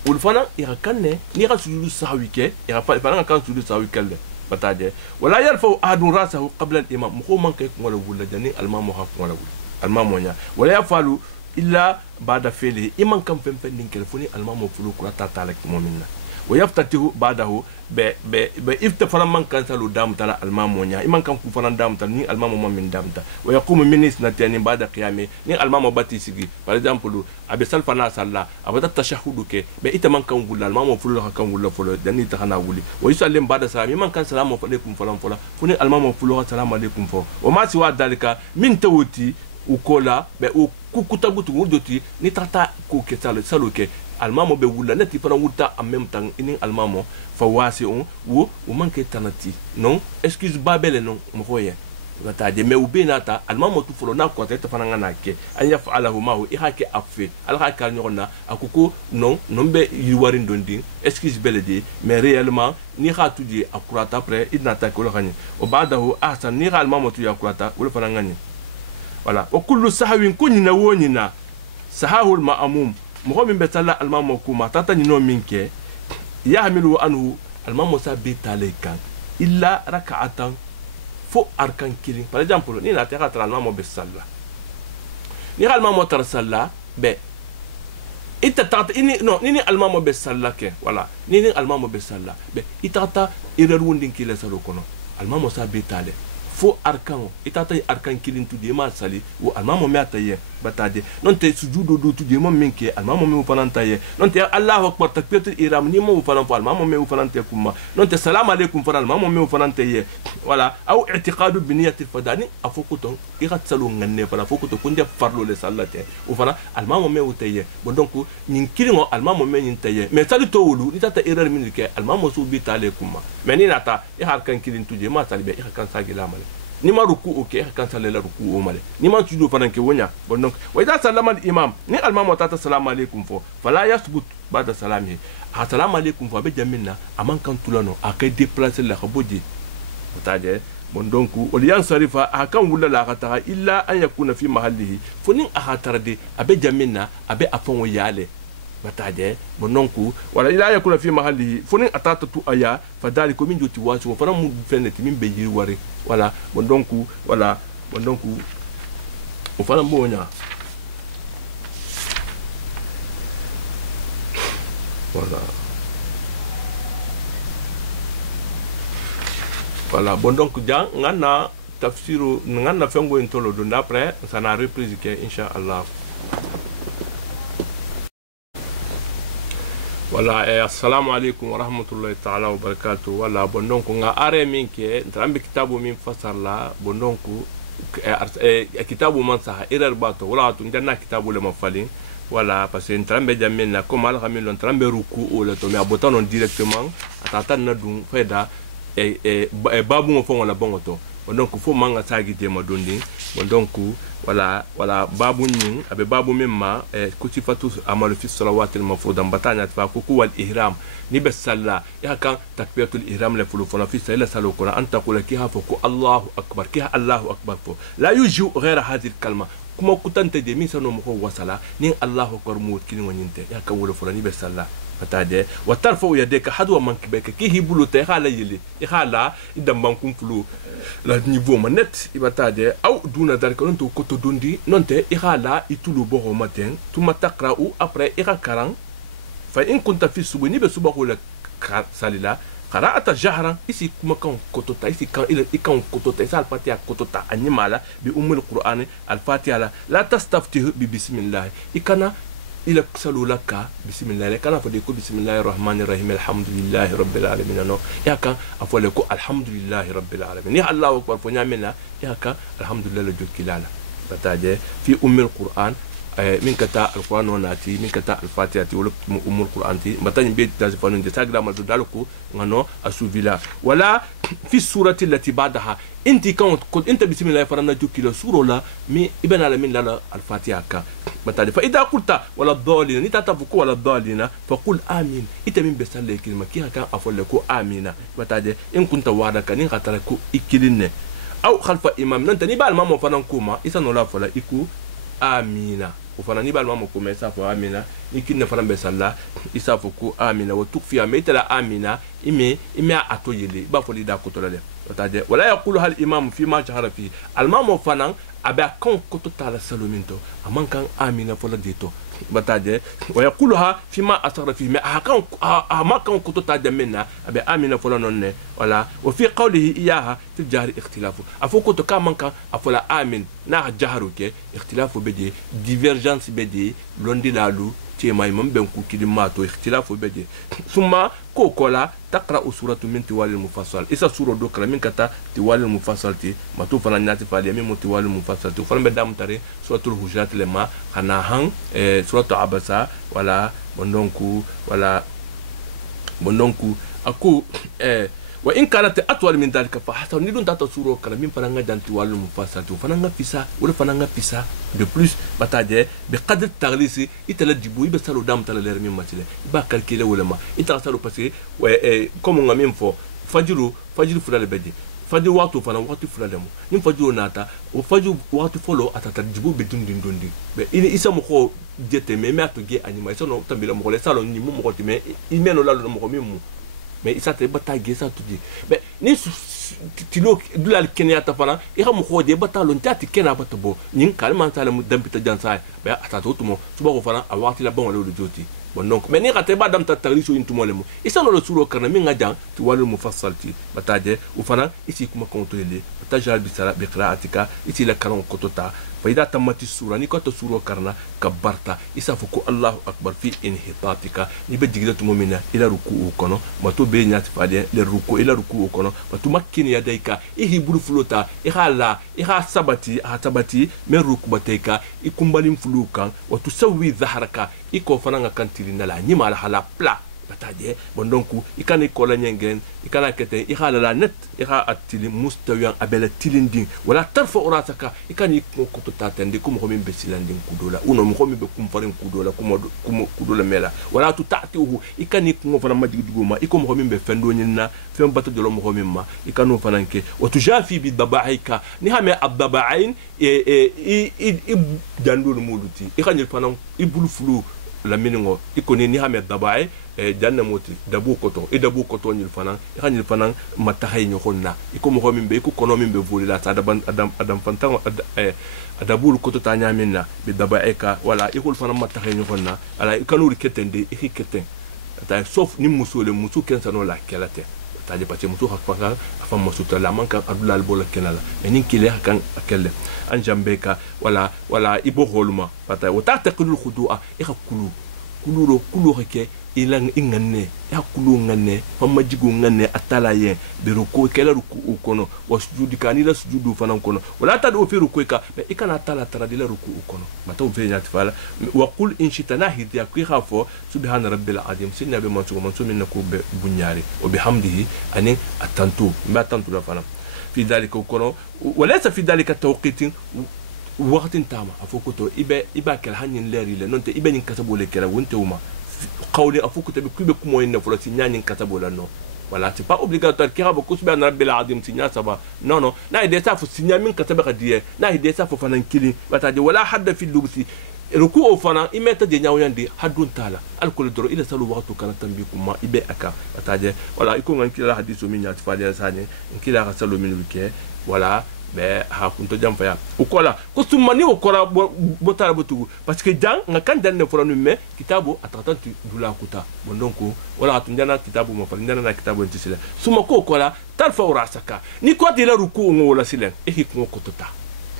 ul fana ira kanne ni ra sujudu sahwike ira fana kan sujudu sahwike bataje wala yarfa ahadun rasahu qabla al-imam mo man kay ko wala wula jani almamo ha ko wala wula almamo nya wala yafalu illa ba'da fili iman kam fem fen dinkel funi almamo fulu ko tata lak mu'minna wa yaftatihu ba'dahu be iftafara man kan salu dam tala almamo nya iman kam ku fanan dam tan ni almamo min damta wa yaqumu min isnatani ba'da qiyami ni almamo bati sigi par exemple abe salfana salla abada tashahudu ke be ita man kan gulla almamo fulu kan gulla fulu dani ta kana guli wa yusallim ba'da salami man kan salamu alaikum falan fala funi almamo fulu assalamu alaikum fo wa ma siwa dalika min tawti ukola be u kukutabutu wudoti ni tata ko ke salo ke almamo be wula neti fana wuta en même temps ini almamo fa wasi on wo o manke tanati non excuse babele non mo hoye gata de me ubenata almamo tu folo na ko ta fana ngana ke anya fa alahu ma ho ihake afi alha kal nyona akuko non be yiwarin dondi excuse belede mais réellement ni khatu di akurata après idnata ko lo khani o badahu ahsan ni almamo tu yakurata wala fana ngani voilà wa kullu sahawin kunina wonina sahahul ma'mum mo min betala almamo kuma tata ni no minke yahmilu anhu almamo sabi talekan illa rak'atan fo arkan kilin par exemple ni na tera almamo be salla ni almamo tar salla be ita tata ini no ni almamo be salla ke voilà ni almamo be salla be itata irer wondin kile salo kono almamo sabi tale fo arkan itata arkan kilin tu de ma sali wo almamo me ataye batade non te sujudo do tu de mo minke almamo me fananta ye non te Allahu akbar takbiratul ihram ni mo fanan fa almamo me fananta kuma non te salam alaykum fa almamo me fananta ye voilà aw i'tiqadu bi niyyati fadani afokuton irat salu nganne fala fokuto kunde farlo le sallate o fana almamo me utaye bon donc nin kilingo almamo me nin taye mais salu to wulu itata erreur min ke almamo su bi tale kuma mais ni nata i harkan kilin tu de ma talibe i harkan sagila male ni ma ruku oke kan sala la ruku o male ni ma tudo fanan ke wonya bon donc wa idha sallama al imam ni al imam ta assalamu alaikum fo fala yasbut ba'da salami assalamu alaikum fo be jamina aman kan tulano akay déplacer la khabodi taje bon donc oliyan sarifa akan wula la khata illa an yakuna fi mahallihi foni akhatarde abe jamina abe afon yale bataje mononku wala ila yakuna fi mahallihi foni atata tu aya fadali ko min joti wasu fana mu feneti min be yiri wari wala mondonku wala mondonku o fana monya voilà bon donc jang ngana tafsiru ngana fengo intolo do d'après ça na reprise que inshallah. Voilà, assalamu alaikum wa rahmatullahi ta'ala wa barakatuh. Voilà, bon donc nga are minke trambe kitabu min fasarla bon donc kitabu man saha irar bato wala tu ndanna kitabu le mafalin voilà parce que trambe jamena comme al ramilon trambe ruku o le to me abotanon directement atata na dun feda babu mo fon wala bongoto bon donc faut manga sagi de ma dondi bon donc voilà babu nyin abe babu memma kuti fatu amalu fi salawatil mafruda batanya fa kuku wal ihram ni besalla ya kan takbiratul ihram la fulu fona fi sala salo qura anta qula kiha fa ku Allahu akbar kiha Allahu akbar fo la yuju ghayra hadhihi kalma kuma kutante de mi sano mo wasala ni Allahu akbar mo kini wonyinte ya kan wala fona ni besalla fatade wa tarfu yadeka hadwa man kibeke ki hibulu te khala yili ikhala idam bankum fulu la niveau manet ibatade aw duna dalika non to koto dondi nonte ikhala itulu boro matin tuma taqra ou après ira karan fa in kunta fi subuni be subahu la salila قراءة جهرا إسي كما كان كتوتا إسي كان إكان كتوتا إسي الفاتحة كتوتا أنيمالا بأم القرآن الفاتحة لا تستفتح ببسم الله إكنا إلى كسلو لك بسم الله كان فديكو بسم الله الرحمن الرحيم الحمد لله رب العالمين نو يا كان أفولكو الحمد لله رب العالمين يا الله أكبر فنيامنا يا كان الحمد لله لجوكيلالا بتاجي في أم القرآن من كتا القرآن وناتي من كتا الفاتحة ولا أم القرآن تي متى نبي تزفانون جساق ما تدالكو غنو أسوفيلا ولا في السورة التي بعدها انت كنت انت بسم الله فرنا جوكيلا سورة لا مي ابن على من لا الفاتحة كا متى فإذا قلت ولا الضالين انت تفكوا ولا الضالين فقل آمين انت من بسال كلمة كي كان أفولكو آمين متى إن كنت وعدك إن قتلكو إكلين أو خلف إمام انت نبال ما مفنان كوما إذا نلا فلا إكو amina ufana ni balma moko mesa fo amina ikinne fana besalla isafo ko amina wa tukfi ametala amina ime atoyele ba fo lida ko tolale tade wala yaqulu hal imam fi ma jahara fi al imam fana aba kan ko to tala salominto aman kan amina fo la dito bataje wa yaquluha fi ma asara fi ma kan ma kan ko to tade menna aba amina fo la nonne wala wa fi qawlihi iyaha fi jahri ikhtilafu afoko to ka man kan afola amin na jaharu ke ikhtilafu bedi divergence bedi londi lalu تيما يمم بينكو كلمات واختلاف بدي ثم كوكولا تقرا سوره من طوال المفصل اذا سوره دوكرا من كتا طوال المفصل تي ما تو فنا ناتي فالي من طوال المفصل تو فنا بدام تري سوره الحجرات لما خنا هان سوره عبسه ولا بندونكو اكو وإن كانت أطول من ذلك فحسن ندون تاتا سورة كلامين فنانغا جانتي والو مفاساتو فنانغا فيسا ولا فنانغا فيسا de plus بتاجي بقدر التغليسي يتلجبو يبسالو دام تلا ليرمين ماتيله با كالكيله ولا ما يترسالو باسي كوم غامين فو فجر فلال بدي فجر وقتو فنا وقتو فلالمو نيم فجر ناتا وفجر وقتو فولو اتاتجبو بدون دين be ini isa moko jete me ato ge anima isa no tambila moko le salon ni mo moko me imeno lalo moko mimu mais isa te bata gesa tudi mais ni tilo dulal kenya ta fana i xam ko de bata lon tati kena bata bo nyin kalman sala mu dambita jansa be ata to tumo suba ko fana a wati la bon wala do joti bon donc mais ni rate ba dam ta tariso intumo lemo isa no suro kana min ngajan ti walu mufassalti bataje u fana isi kuma kontroler tajal bi sala bi qira'atika isi la karon kotota فإذا تمت السورة نيكوت السورة كرنا كبرتا إسافكو الله أكبر في انحطاطك نبدي جدت مؤمنة إلى ركوع كنو ما تو بينات فادي للركوع إلى ركوع كنو ما تمكن يديك إيه بلفلوتا إيه سبتي من ركبتيك إكمبالين فلوكا وتسوي ظهرك إكو فنانا كانتيرنا لا نيما على حلا بلا bataje bon donc ikana ikola nyengen ikana kete ikhala la net ika atili mustawiyan abela tilinding wala tarfa urasaka ikani ko to tatende ko mo min besilanding kudola uno mo mi be kum farin kudola kum kudola mela wala tu ta'tihu ikani ko fana majigi duguma iko mo min be fendo nyina fem bata jolo mo min ma ikano fananke wa tujafi bi dabaika ni hame abdabain dandul muluti ikani fanan ibul fulu la miningo ikoni ni hame dabae janna moti dabu koto nyil fanan matahay nyokonna iko mo min be ko kono min be volila sa adam fantan adabul koto tanya minna bi dabae ka wala ikul fanan matahay nyokonna ala ikanuri ketende ikiketen ta sauf ni musole musu kensa no la kelate ta je pati musu hakfaka afam musuta la manka adulal bola kenala enin kile kan akelle an jambeka wala ibo holma pata wata taqulul khudu'a kulu reke ilang ingane ya kulu ngane fama jigu ngane atala ye be ruko kala ruku ukono wasujudi kanila sujudu fanan kono wala ta do fi ruko ka be ikana atala tara dila ruku ukono mata u fenya tfala wa qul in shitana hidiya ku khafo subhana rabbil azim sinna be mansu minna ku be bunyari wa bihamdihi anin atantu ma tantu la fana في ذلك وكونو وليس في ذلك التوقيت وقت تاما افوكوتو iba kel hanin leri le nonte ibe nin kasabo le kera wonte uma qawli afokuto be kube kumo yin folo si nyanin kasabo la no voilà c'est pas obligatoire kira beaucoup subhana rabbil azim sinya saba non na ide sa fu sinya min kasaba kadiye na ide sa fu fanan kili bataje wala hadda fi lubsi ruku o fana imeta de nyaawandi haddun tala alkol doro ila salu waqtu kana tambikum ma ibe aka bataje wala iko ngan kila hadisu min nyati fali sane kila ka salu min wike wala be ha kunto jam fa ya o kola ko summa ni o kora bo tara bo tugu parce que jang nga kan dan ne fora no me kitabu atatan dula kuta bon donc wala atun jana kitabu mo fa ndana na kitabu ntisila summa ko kola tal fa urasaka ni ko de la ruku ngola silen e ki ko kotota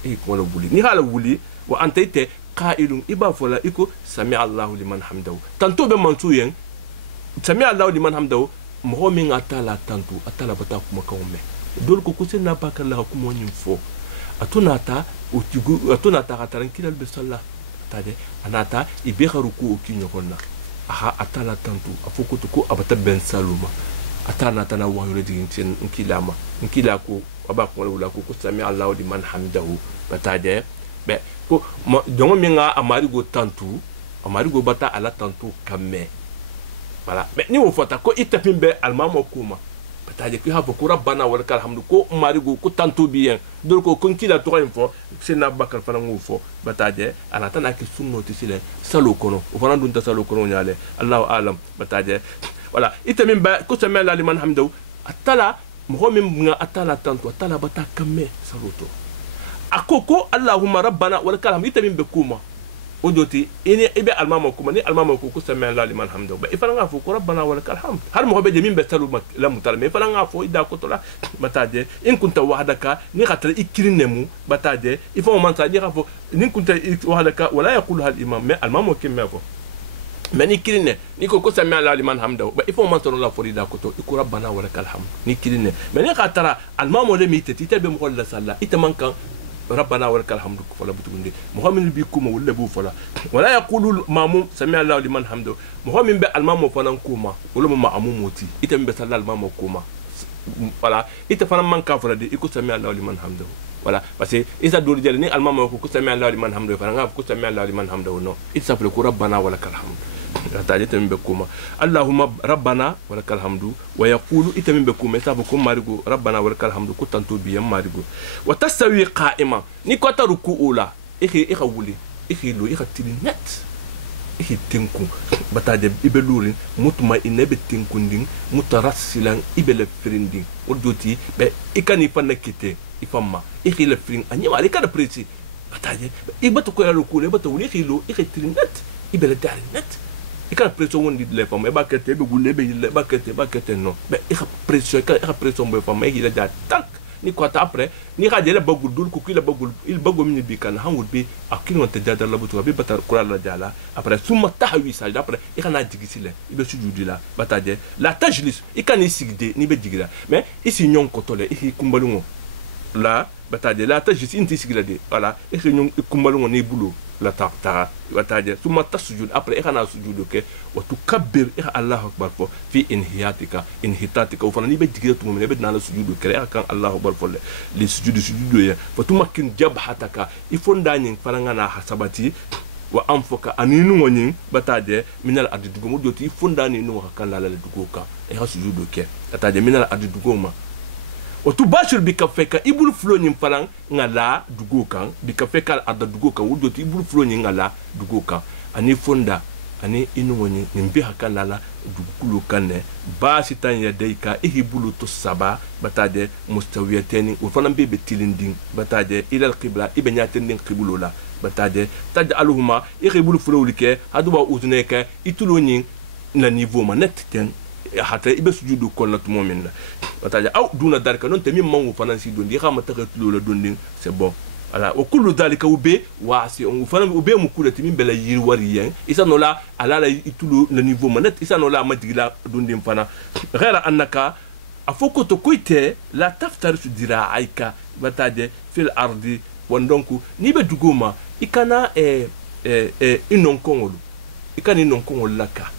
e ko la wuli ni hala wuli wa antaite qailun iba fola iko sami Allahu liman hamdahu tanto be mantu yen sami Allahu liman hamdahu mo min atala tantu atala bata kuma kawme dol ko kusen na baka la ko mo nyimfo atunata utigu atunata katarankila be salla tade anata ibe kharuku kinyokonna aha atala tantu afoko to ko abata ben saluma atana tana wa yole digin tin nkilama nkila ko abako wala ko sami Allahu liman hamdahu batade be ko dongo minga amarigo tantu amarigo bata ala tantu kamme voilà mais ni wo fota ko itapimbe almamo kuma bataje ko habo ko rabbana wal kalhamdu ko marigo ko tantu bien dol ko kon kila to info sina bakar fana ngufo bataje ana tana ki sunno tisile salo kono o fana dun ta salo kono nyale Allahu alam bataje voilà itapimbe ko sami la liman hamdu atala mo min nga atala tantu atala bata kamme saluto akoko Allahumma rabbana wal kalhamdu itapimbe kuma ودوتي إني إبي المامكم إني المامكم كسمع الله لمن حمده بإفران عفو ربنا ولك الحمد هل مو بيجي من بتلو لا مترمي إفران عفو إذا كنت لا بتاجي إن كنت وحدك نقتل إكرين نمو بتاجي إفهم من تاجي عفو إن كنت وحدك ولا يقولها الإمام ما المامكم ما هو من إكرين نيكو كسمع الله لمن حمده بإفهم من تقول الله فريدا كتو إكو ربنا ولك الحمد نكرين من يقتل المام لم يتتي بمقول الله إتمنى كان ربنا ولك الحمد فلا بتقولي محمد بيكم ولا بو فلا ولا يقول ماموم سمع الله لمن حمده محمد بالمام فلا كوما ولا ماموم موتي يتم بسال المام كوما فلا يتفهم من كافر دي يكو سمع الله لمن حمده ولا بس اذا دور جلني المام كو سمع الله لمن حمده فلا كو سمع الله لمن حمده نو يتسفل ربنا ولك الحمد تاجتم بكوما اللهم ربنا ولك الحمد ويقول اتم بكوما يسابكم مارغو ربنا ولك الحمد كنتو بيام مارغو وتستوي قائما نيكو تركو لا اخي ولي اخي لو اخي تلنت اخي تنكو بتاجب يبلورين متما انبه تنكوندين مترسلان يبل فريندين ودوتي be ikani panakite ifama اخي لفرين اني ما لك بريسي بتاجب يبتو كو يلو كو يبتو ولي اخي لو اخي تلنت يبل دارنت ika pression won di le fam e ba kete be gulle be le ba kete no be ika pression be fam e la ja tak ni ko ta après ni ga de le bagul dul ko ki le bagul il bago min bi kan han wud bi akil won te jadar la butu bi batar kula la jala après summa tahwi sa après ika na digisi le ibe sujudi la bataje la tajlis ika ni sigde ni be digira mais isi nyon ko tole isi kumbalungo la bataje la tajlis inti sigla de voilà isi nyon kumbalungo ni bulo la ta bataje summa tasjud après ika sujudu ke wa tukabbir ika Allahu akbar fo fi inhitatika wa fanani be digira tumo be na la sujudu ke ika Allahu akbar fo li sujudu ya fa tumakkin jabhataka ifonda nyin faranga na hasabati wa anfoka aninu wonyin bataje minal adidugo mo joti ifonda ni no kan la dugo ka ika sujudu ke bataje minal adidugo ma otubashir bikafeka ibul floni mfalang ngala dugo kan bikafeka ada dugo kan wudoti ibul floni ngala dugo kan ani fonda ani inu woni nimbi hakala la dugulu kanne ba sitan ya deika ihibulu to saba bataje mustawiyateni ufana bebe tilinding bataje ila alqibla ibenyaten din qibulu la bataje tajaluhuma ihibulu flowlike aduba uzuneka ituloni na niveau manet ten hatta ibe sujudu kon la tumo minna bataja aw duna dalika non te min mangu fanansi dondi xama taxatu la dondi c'est bon ala wa kullu dalika ube wasi on fanam ube mu kulati min bela yir wariyen isa no la ala la itulu le niveau manet isa no la madigila dondi fana ghayra annaka afoko to koite la taftar su dira aika bataje fil ardi won donc ni be dugoma ikana inon kongolu ikani non kongolu laka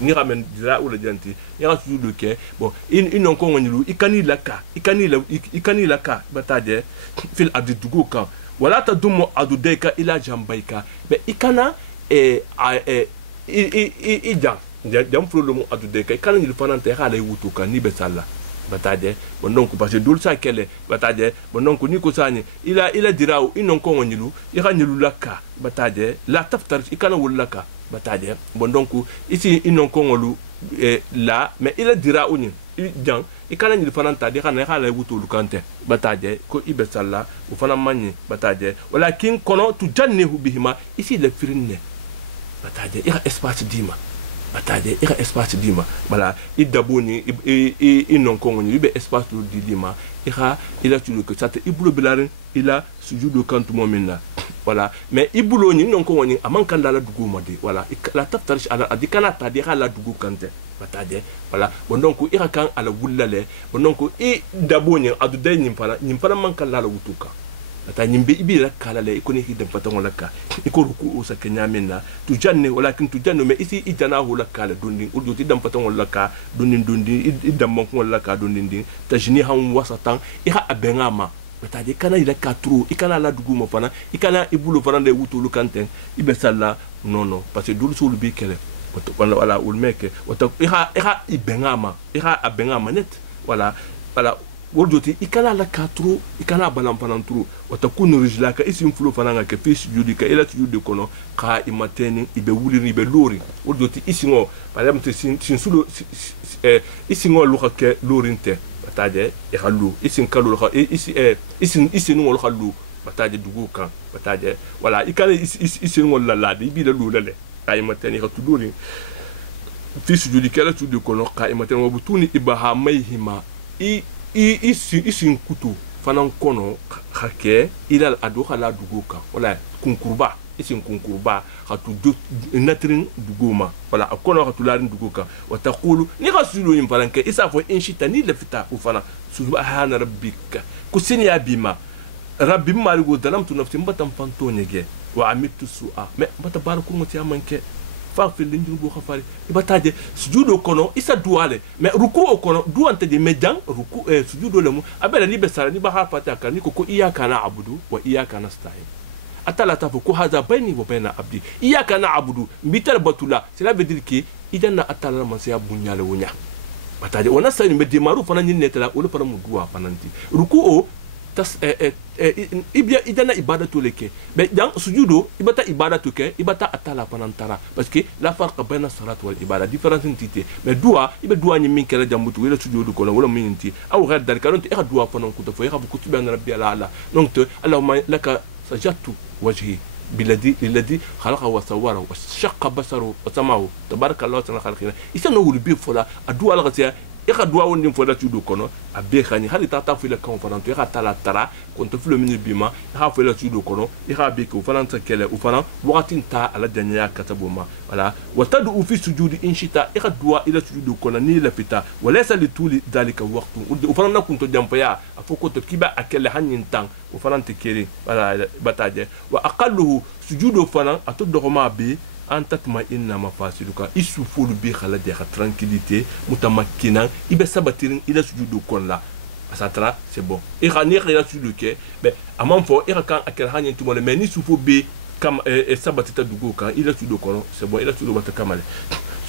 ni ramen dira ou la janti ya sujudu ke bon non ko ngani ikani laka bataje fil adidugo kan wala tadumu adudeka ila jambaika be ikana jam flo mo adudeka ikana ni fanante xala wutu kan ni be sala bataje bon donc parce que dul sa kele bataje bon donc ni ko sani ila dirao non ko ngani ya ngani laka bataje la taftar ikana wulaka bataje bon donc ici inon kongolu la mais il dira uni jang I kana ni fana ta de kana hala wuto lukante bataje ko ibe salla o fana manyi bataje walakin kono tu jannihu bihima isi le firinne bataje ira espace dima bataje ira espace dima bala I daboni I non ko ngoni ibe espace do dima ira ila tu que ça te ibulo bilarin ila sujudu kantu momina voilà mais ibulo ni non ko ngoni amankanda la dugu mode voilà la taftarish ala adikana ta de hala dugu kante bataje voilà bon donc ira kan ala wulale bon donc I daboni adu day nim fana mankala la wutuka ata nyimbe ibi la kala le ko ni hidem fatango la ka iko ruku o sa kenya menna tu janne walakin tu janne me isi idana ho la kala dondin o joti dam fatango la ka dondin idam mon ko la ka dondin tajini han wasatan ira abengama bataje kana ila ka tru ikana la dugu mo fana ikana ibulo fana de wuto lu kanten ibe sala non parce que dul sul bi kele wala ul meke wata ira ibengama ira abengama net voilà wordoti ikana la katru ikana balam panantru watakunu rijlaka isim fulo fananga ke fi sujudi ka ila sujudi kono ka imateni ibe wuliri ibe lori wordoti isingo par exemple sin sulo isingo lu ke lorinte bataje e halu isin kalu isin ngol halu bataje dugu kan bataje wala ikana isin ngol la ladi bi la lulale ka imateni ka tuduri fi sujudi ka ila sujudi kono ka imateni wabutuni ibaha mayhima isin kutu fanan kono hake ila adu hala duguka wala kunkurba isin kunkurba hatu natrin duguma wala akono hatu larin duguka wataqulu ni rasulu yin falanke isa fo inshita ni lafita ufana subhana rabbika kusini ya bima rabbi maligo dalamtu nafsi mbatan fantonyege wa amitu su'a me mbata baraku ngoti amanke fa fi linjun bo khafari ibataje sujudo kono isa duale mais ruku o kono duante de medjan ruku sujudo lemu abela ni besara ni ba hafata kan ni ko iyaka na abudu wa iyaka nasta'in atala tafu ko haza bayni wa bayna abdi iyaka na abudu bital batula cela veut dire que idana atala man ya bunyale wonya bataje ona sa ni medde maru fana ni netala o le fana mu duwa fananti ruku o tas ibya idana ibadatu leke mais dans sujudo ibata ibadatu ke ibata atala panantara parce que la farqa bayna salat wal ibada différence entité mais dua ibe dua ni min kala jambutu wala sujudo ko wala minti aw ghad dalika donc e dua fanan ko to fo e ko tibana rabbi ala donc allahumma laka sajadtu wajhi الذي خلقه وصوره وشق بصره وسمعه تبارك الله سبحانه خلقنا إسنا نقول بيفولا أدوا الغزية إخا دوا وندم فولا تودو كونو أبيخاني هل تاتا في لكون فرانتو إخا تالا ترى كنت في المني بيما إخا فولا تودو كونو إخا بيكو فرانتا كلا وفران وقتين تا على الدنيا كتبوما ولا وتدعو في سجود إن شئت إخا دوا إلى سجود كونو نيل فتا وليس لطول ذلك الوقت وفران كنت جنبيا أفوكو تكيبا أكل هنين تان وفران تكيري ولا بتاجه وأقله سجود فلان أتدرما بي أن تطمئن مفاصلك يسوفول بي خلادي tranquillité متمكنا يبقى سبتين إلى سجود كون لا أساترا c'est bon إخاني إلى سجود كي ب أمام فو إخان أكل هاني تومل مني سوفو بي كم سبتة دعو كان إلى سجود كون c'est bon إلى سجود بتكمل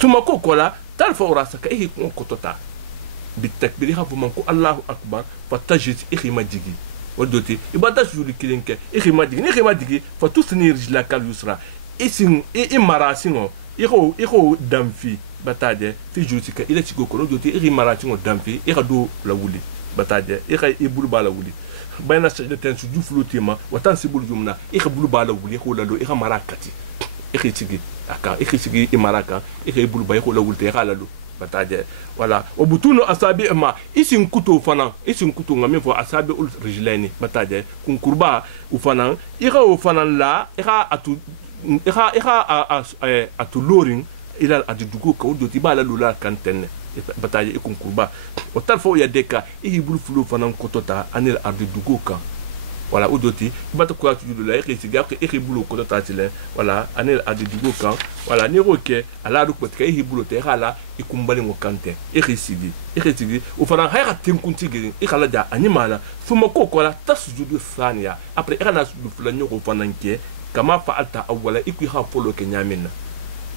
ثم كوكولا تعرف وراسك إيه كوتوتا بالتكبير هفو الله أكبر فتجد إخي مجيجي ودوتي ibada sujudi kilinke ikhimadi fa tusni rijlaka al-yusra isin imarasingo iko damfi bataje fi jusika ila chigo kono doti imarasingo damfi ikado la wuli bataje ibulu bala wuli bayna sajdaten suju flutima watan sibul jumna ibulu bala wuli ko lalo marakati ikhitigi aka ikhitigi imaraka ibulu bay ko la wuli te khalalo bataje wala wabutunu asabi ma isin kuto fana isin kuto ngame fo asabi ul rijlaini bataje kunkurba ufana ira ufana la ira atu loring ila adugo ko doti bala lula kantenne bataje kunkurba watarfo ya deka ihibul fulu fana kotota anil adugo ka wala udoti bata ko atu la ikisiga ko ihibul kotota tile wala anil adugo ka wala ni roke ala du ko tkay hibulo te hala ikumbali ngo kante ikhisigi ufana hayra tinkuntigi ikhala da animala fuma kokola tasjudu thaniya après ikhala sudu fulanyo ko fananke kama fa'alta awwala ikwi ha folo ke nyamina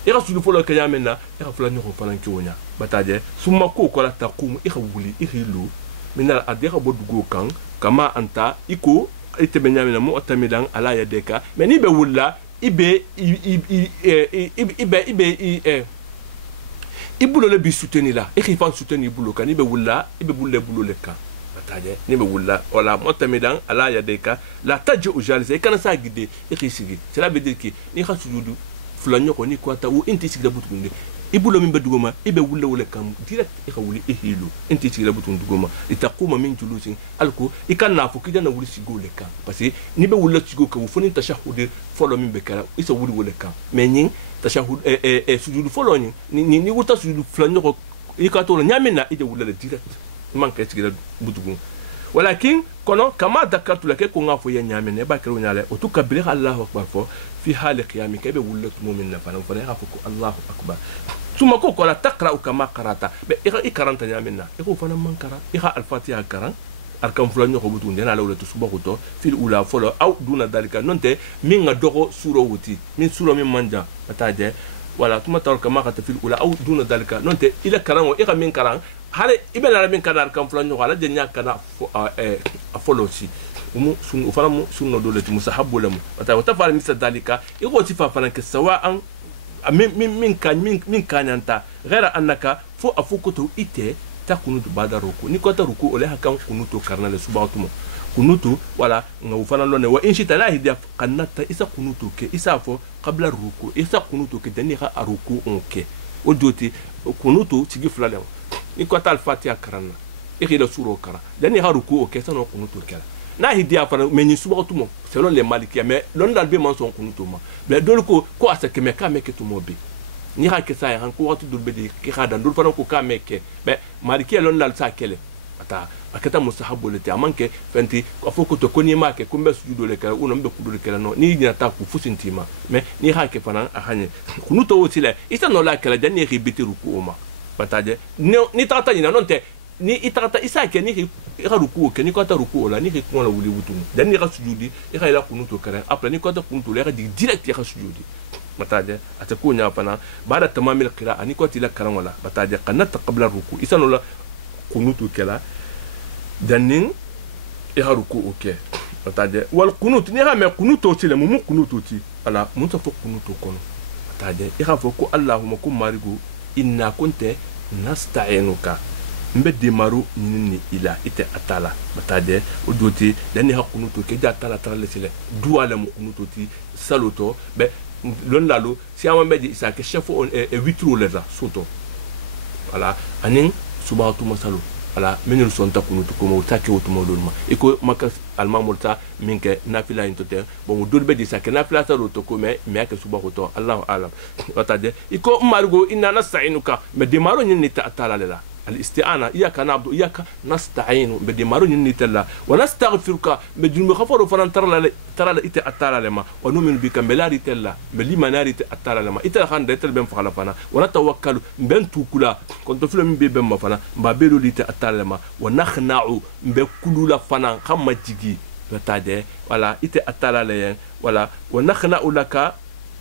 ira sudu folo ke nyamina ira fulanyo ko fananke wonya bataje suma kokola taqum ikhawuli ikhilu minal adira bodugo kan kama anta iko ite benyamina mu otamidan ala yadeka meni be wulla ibulo le bi soutenir la e khifan soutenir ibulo kan ibe wulla ibe bulle bulo le kan bataje ni be wulla wala motamidan ala yadeka la tajju ujalisa e kana sa guide e khissigi cela veut dire que ni khasujudu fulanyo ko ni kwata wo inti sigda butunde ibulo min bedugoma ibe wulla wala kam direct e khawuli e hilo inti sigda butun dugoma itaquma min julusin alko ikanna fu kidana wuli sigo le kan parce que ni be wulla sigo ka foni tashahhud folo min be kala isa wuli wala kan mais nyin tashahhud sujudu folo ni wuta sujudu fulanyo ko ikato nyamina ide wulla le direct man ka sigda butugun walakin kono kama dakartu lake ko ngafo ya nyamene ba kero nyale o tuka bilih Allahu akbar fo fi hal qiyam ka be wulla mu'min na fana fana hafu Allahu akbar tuma ko la taqra kama qarata be ikaranta nyamina ko fana man kara al-fatiha karan arkam fulanyo ko butun dena lawla to subahu to fil ula folo aw duna dalika nonte min nga dogo suro wuti min suro min manja ataje wala tuma tar kama qata fil ula aw duna dalika nonte ila karan o min karan hare ibe la min kadar kam fulanyo wala de nyaka folo si sun ufara sunno dole ti musahabbu lamu wata fara misa dalika iko ti fa fana ke sawa'an min kanyanta ghayra annaka fu afukutu ite ta kunutu bada ruku ni ko ta ruku ole hakan kunutu karnale subatumo kunutu wala nga ufana lone wa inshita la hidia kannata isa kunutu ke isa fo qabla ruku isa kunutu ke dani ha ruku onke odoti kunutu tigi fulale ni ko ta al-fatiha karanna ikida suro kara dani ha ruku oke sano kunutu kala na hidia fana meni subatumo selon les malikiya mais lon dalbe man son kunutu ma mais dol ko asake me ka me ke tumobe ni ha ke sa han ko watu dulbe di ki khada dul fana ko ka me ke be malikiya lon dal sa kele ata akata mustahabu le ti amanke fenti ko foko to koni ma ke kumbe sujudo le kala uno mbe kudu le kala no ni nya ta ku fusintima mais ni ha ke fana a hanye kunuto wotile isa no la kala jani ribiti ruku oma bataje ni tata ni non te ni itata isa ke ni ruku ke ni ko ta ruku la ni ko la wuli wutum jani ka sujudi ira ila kunuto kala après ni ko ta kunuto le di direct ya sujudi bataje atakunya fana baada tamamil qira'a ni ko ti la karan wala bataje qanat qabla ruku isa no la kunutu kala danin ira ruku oke bataje wal kunut ni ha me kunuto ti le mu kunuto ti ala mun ta fo kunuto kono bataje ira fo ko allahumma kum marigo inna kunta nasta'inuka mbe demaru nini ila ite atala bataje odoti dani ha kunuto ke ja tala tala lesile duala mu kunuto ti saloto be lon lalo si amambe di isa ke chef on e witro leza soto voilà anin subatu masalu ala menul son takunutu ko mo take otumo dolma iko makas almamulta minke nafila intote bon dolbe di sa ke nafila sa roto ko me ke subahu to allah alam watade iko margo inna nasta'inuka me demaro ni ta atala lela الاستعانه اياك نعبد اياك نستعين بدمارو نيتلا ونستغفرك بدون غفر فلان ترى لا اتعتال لما ونؤمن بك ملاري تلا ملي مناري اتعتال لما اتخان دتل بن فخلا فنا ونتوكل بن توكلا كنت في من بيبن ما فنا بابيلو لي اتعتال لما ونخنع بكلولا فنا خما جيجي بتاده ولا اتعتال لين ولا ونخنع لك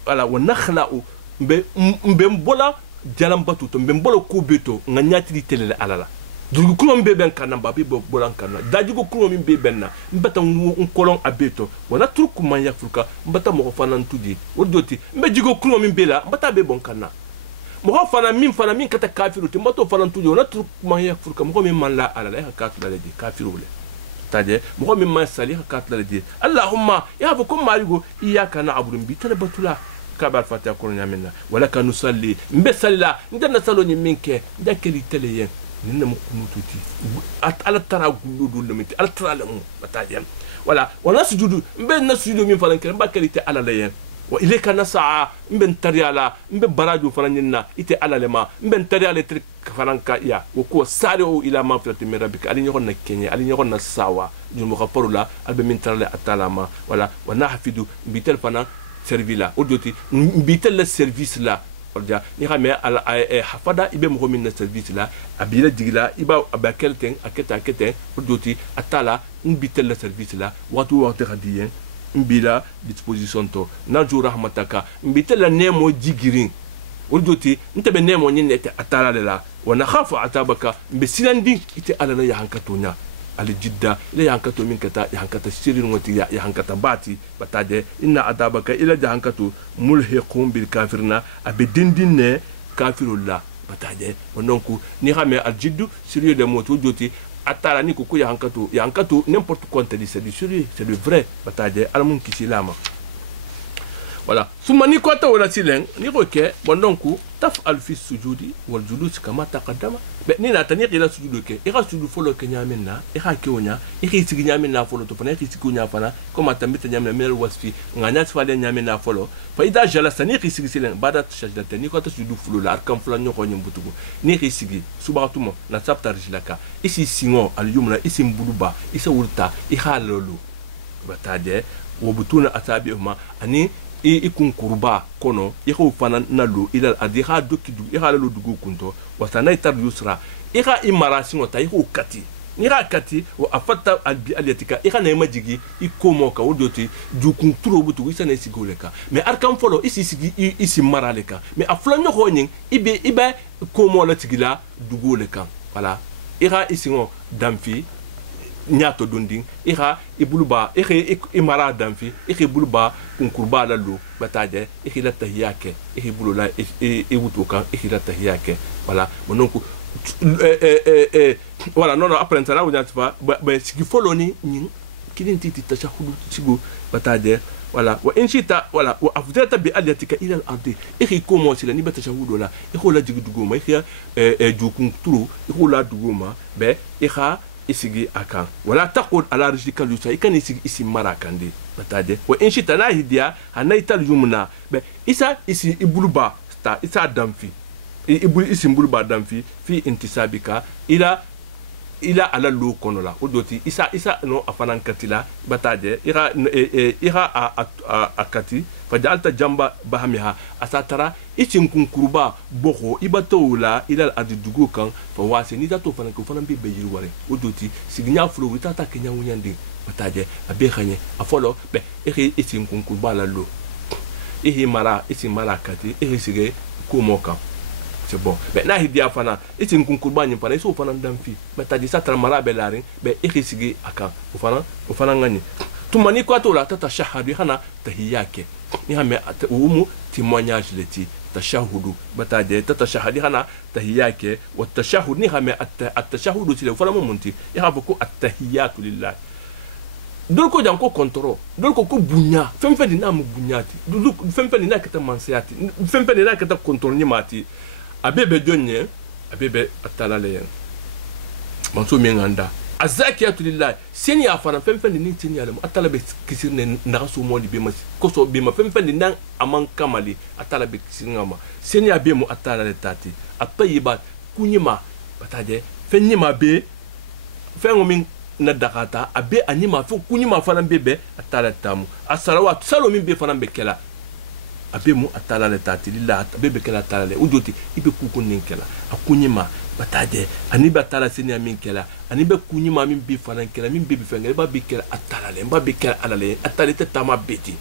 ولا ونخلع بمبولا jalam batu to mbembolo ko beto nga nyatiri telele alala dugu kuno mbeben kana babi bolan kana dajigo kuno mbeben na mbata kolon abeto wana turku man yakfurka mbata mo fanan tudi wodoti mbejigo kuno mbela mbata be bon kana mo fana min kata kafiru te mbato fanan tudi wana turku man yakfurka mo min man la alala ha katla le kafiru le tade mo min man sali ha katla le allahumma ya fa kum marigo iyyaka na'budu bi talabatula كبر فاتح كورنيا منا ولك نصلي مبسلا ندنا صلوني منك داكلي تليين ننا مكنوتوتي على ترى غلودو لمتي على ترى لمو بتاجن ولا ونسجد مبن نسجد من فلان كان باكلي تي على لين واليك نسعى مبن تريالا مبن براجو فلاننا ايتي على لما مبن تريالا ترك فلانكا يا وكو سارو الى ما فلت من ربك علي نيغون كينيا علي نيغون ساوا جمو غفروا لا الب من ترى اتالما ولا ونحفظ بتلفنا servila odoti bitel le service la ordia ni xame ala hafada ibe mo min na service la abila digla iba abakelten aketa odoti atala bitel le service la watu radien mbila disposition to na jour rahmataka bitel la nemo jigirin odoti ntabe nemo nyinete atala la wana khafu atabaka mbesilandi ite ala na yahankatonya ali jidda ila yankato min kata yankata sirin wati yankata bati bataje inna adabaka ila jahankatu mulhiqum bil kafirna abidindinne kafirullah bataje donc ni xamé al jiddu sérieux de moto joti atala ni ko ya hankatu n'importe quoi te dit c'est du sérieux c'est le vrai bataje alamun kisilama voilà sumani ko ta wala silen ni ko ke donc taf al fi sujudi wal julus kama taqaddama be ni na tani ila sujudu ke ira sujudu folo ke nyamenna ira ke onya ira sigi nyamenna folo to fana ira sigi onya fana koma tambita nyamenna mel wasfi nganya sfale nyamenna folo fa ida jala sani ira sigi silen badat shajdata ni ko ta sujudu folo la arkam fula nyoko nyimbutugo ni ira sigi subatuma na sabta rijlaka isi singo al yumna isi mbuluba isa wurta ira lolu batade wobutuna atabihuma ani ikun kurba kono iko fana nalu ila adiha dokidu ila lo dugu kunto wasana itar yusra ika imarasi ngota iko kati nira kati wa afata albi aliatika ika na majigi ikomo ka wodoti dukun turo butu isa na sigoleka me arkam folo isi sigi isi maraleka me aflanyo honyin ibe komo la tigila dugoleka voilà ira isingo damfi nyato donding ira ibuluba imara damfi ibuluba kunkurba la lo bataje la tahiyake ibulula wutoka la tahiyake voilà donc voilà non après ça là on a pas ce qu'il faut l'oni kidin titi tashahudu sigo bataje voilà wa inshita voilà wa afdata bi aliatika ila al-ardi komo sila ni batashahudu la la jigudugoma jukun turu la dugoma be isigi akan wala taqul ala rijlika lusa ikan isigi isi marakande batade wa in shita la hidia hanaita yumna be isa isi ibuluba sta isa damfi ibul isi ibuluba damfi fi intisabika ila ala lo kono la odoti isa no afanan katila batade ira akati fajalta jamba bahamiha asatara icin kunkurba boko ibatola ila adidugo kan fa wase ni dato fanan ko fanan be bejiri ware odoti signya fulo wita ta kenya wunyande batade abe khanye afolo be icin kunkurba la lo mara icin mara kati sige komoka c'est bon mais na hidia fana icin kunkurba nyi fana iso fana damfi batade satara mara be larin be sige aka ufana ngani tumani kwa tola tata shahadu hana tahiyake ni hame umu témoignage leti tashahudu bataje tata shahadi hana tahiyake wa tashahud ni hame at-tashahudu sile fala monti ya hapo at-tahiyatu lillah dol ko janko kontro dol ko bunya femfe dina mu bunyati dul femfe dina kata mansiati femfe dina kata kontro ni mati abebe donye abebe atalale manso menganda azakiyatu lillahi seni afana femfe ni tini alamu atalabe kisirne nagaso moli bema koso bema femfe ni nan aman kamali atalabe kisingama seni abemu atalale tati atayibat kunyima bataje fenyima be fengomin na dakata abe anima fo kunyima fana bebe atala tamu asalawat salomin be fana bekela abemu atalale tati lillahi abebe kela atalale ujoti ibe kukunin kela akunyima bataje ani batala seni amin kela ani be kunyima min bi fana kela min bibi fengel ba bi kela atalale ba bi kela alale atalete tama beti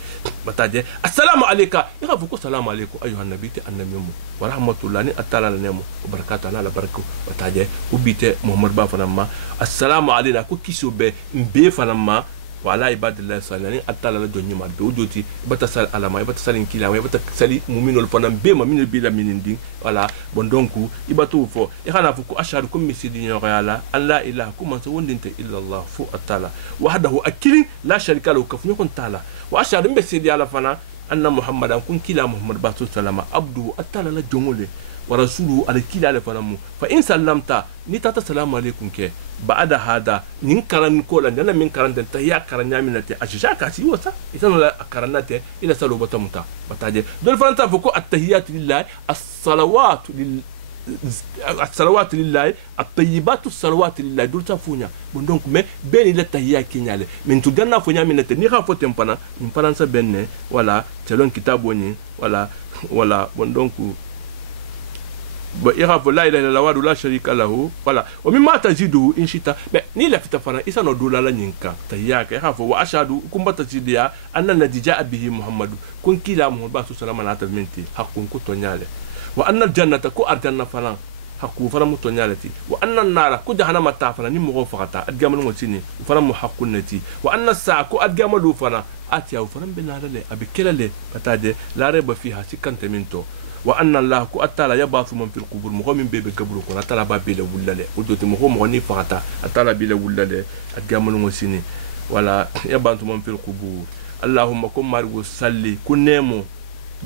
bataje assalamu alayka ya fuko assalamu alaykum ayuha nabiyyi annamimu wa rahmatullahi atalale nemu wa barakatuhu ala barako bataje ubite muhammad ba fana ma assalamu alayna ko kisobe mbe fana ma wala ibadillahi salani atala do nyima do joti bata sal alama bata salin kila wa bata sali mu'minul fana be ma minul bila minindi wala bon donc ibatu fo e xana fu ko ashhadu kum misidi nyala alla ilaha kum sa wondinte illa allah fu atala wahdahu akilin la sharika lahu kafni kun tala wa ashhadu be sidi ala fana anna muhammadan kun kila muhammad ba sallama abdu atala la jongole wa rasuluhu ala kila ala fana mu fa in sallamta ni tata salamu alaikum ke ba'da hada nin karan ko la nana min karan ta ya karan ya minate ashisha ka si wasa itan la karanate ila salo bata muta bataje dol fanta foko at-tahiyatu lillahi as-salawatu lillahi at-tayyibatu as-salawatu lillahi dol ta funya bon donc mais ben ila tahiya kinyale min tu ganna funya minate ni ha fotem pana min paransa benne wala telon kitabo ni wala bon donc ba ira fo la ilaha illallah wa la sharika lahu wala wa mimma tajidu in shita be ni la fitafana isa no dola la nyinka tayyaka ira fo wa ashadu kumbata jidia anna nadija bihi muhammadu kun kila muhammad sallallahu alaihi wasallam minti haqqun ko tonyale wa anna jannata ko arjanna fana haqqu fana mutonyalati wa anna nara ko jahannama ta fana ni mo fata adgamal ngotini fana mu haqqun nati wa anna sa ko adgamalu fana atiya fana benalale abikelale bataje la reba fiha sikante minto wa anna allah ku atala yabathu man fil qubur mo min bebe gabru ko atala ba bele wulale o joti mo mo ni fata atala bele wulale at gamanu mo sini wala yabathu man fil qubur allahumma kum margo salli kunemo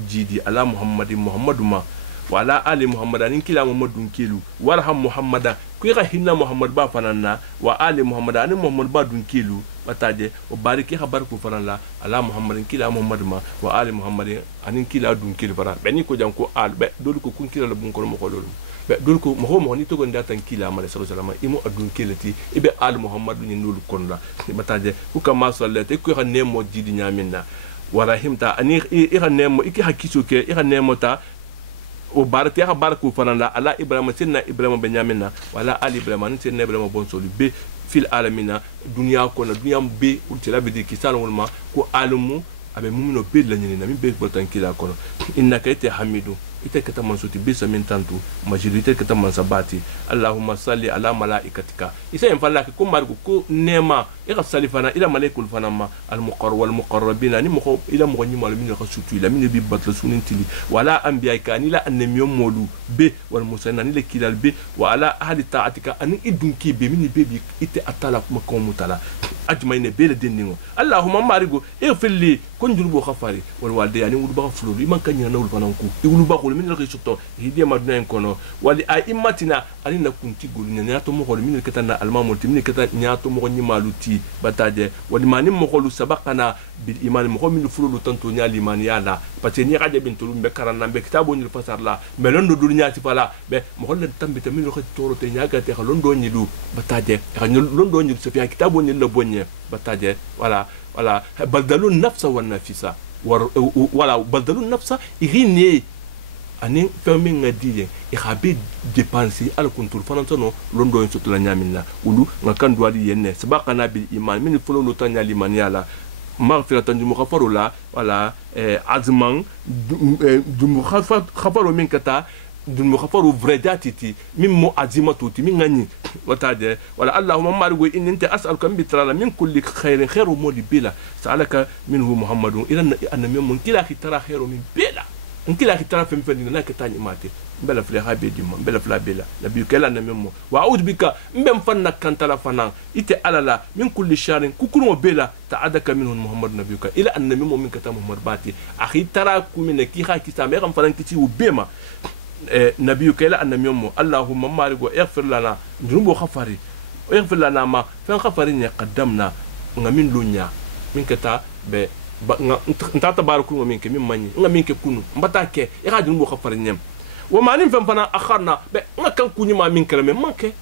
jidi ala muhammadin muhammaduma wala ali muhammadan kila muhammadun kilu warham muhammadan ku ga hinna muhammad ba fananna wa ali muhammadan muhammad ba dun kilu bataje o bariki khabar ku fanalla ala muhammadin kila muhammaduma wa ali muhammadin anin kila dun kilu fara beni ko jam ko al be dol ko kun kila bun ko mo ko lolu be dol ko mo ni to gonda tan kila mala sallallahu alaihi wasallam imo adun kilati ibe al muhammadu ni nul kon la bataje ku kama sallate ku ga nemo jidi nyaminna warahimta ani ira nemo iki hakiso ke ira nemo ta o barati ya barku fananda ala ibrahima sinna ibrahima benyamina wala ali ibrahima sinna ibrahima bon soli be fil alamina dunya ko na dunya be ultila be di kisal wonma ko alamu abe mumino be la nyina mi be botan kila kono innaka ita hamidu ita kata mansuti bisa min tantu majidite kata mansabati allahumma salli ala malaikatika isa en falla ko margo ko nema ira salifana ila malaikul fanama al muqarrabina ni mo ila mo ni mal min ko sutu ila min bi batla sunin tili wala anbiyaika ni la annamiyo molu be wal musanna ni le kilal be wa ala ahli ta'atika an idunki be min be bi ite atala kuma ko mutala ajmayne be le dendingo allahumma marigo irfilli kon jurbo khafari wal walde yani wudu ba fulu man kanyina nawul fananku iwulu ba min la risotto hidiya maduna en kono wali a immatina ani na kunti gulu nya to mo hol min ketana almamul min ketana nya to mo ni maluti bataje wali mani mo holu sabaqana bil iman mo min fulu tanto nya liman yala pate ni gaje bin tulum be karana be kitabo ni fasar la me londo dul nya ti fala be mo hol tambita min ko toro te nya gate londo ni du bataje londo ni sofia kitabo ni le bonye bataje wala badalun nafsa wan nafisa wala badalun nafsa irini ani fami ngadiye e khabe dépenser al contrôle fanantono londo en sotla nyamina ulu ngakan duali yenne sabaqana bil iman min fulo lo tanya liman yala maghfiratan du mughfaru la wala azman du mughfaru min kata du mughfaru vredati min mu azimatu min ngani watade wala allahumma margo in anta as'aluka bi trala min kulli khairin khairu moli bila sa'alaka minhu muhammadun ila anna min kila khitara khairu min bila nkila kitara fem na ketani mate mbela fle habe dimo mbela fla bela nabi kala na memo wa a'udhu bika mbem fanna kantala fanan ite alala min kulli sharin kukuru bela ta'adaka minhu muhammad nabiyuka ila anna memo min kata muhammad bati akhi tara kumine ki ha kita me ram fanan kiti ubema nabiyuka ila anna memo allahumma marigo ighfir lana dunubo khafari ighfir lana ma fa khafari ni qaddamna ngamin lunya min kata be ntata baraku ngamin ke min manyi ngamin ke kunu mbata ke ira dun bo khafar nyam wa manim fam fana akharna be ngakan kunyi ma min kala me manke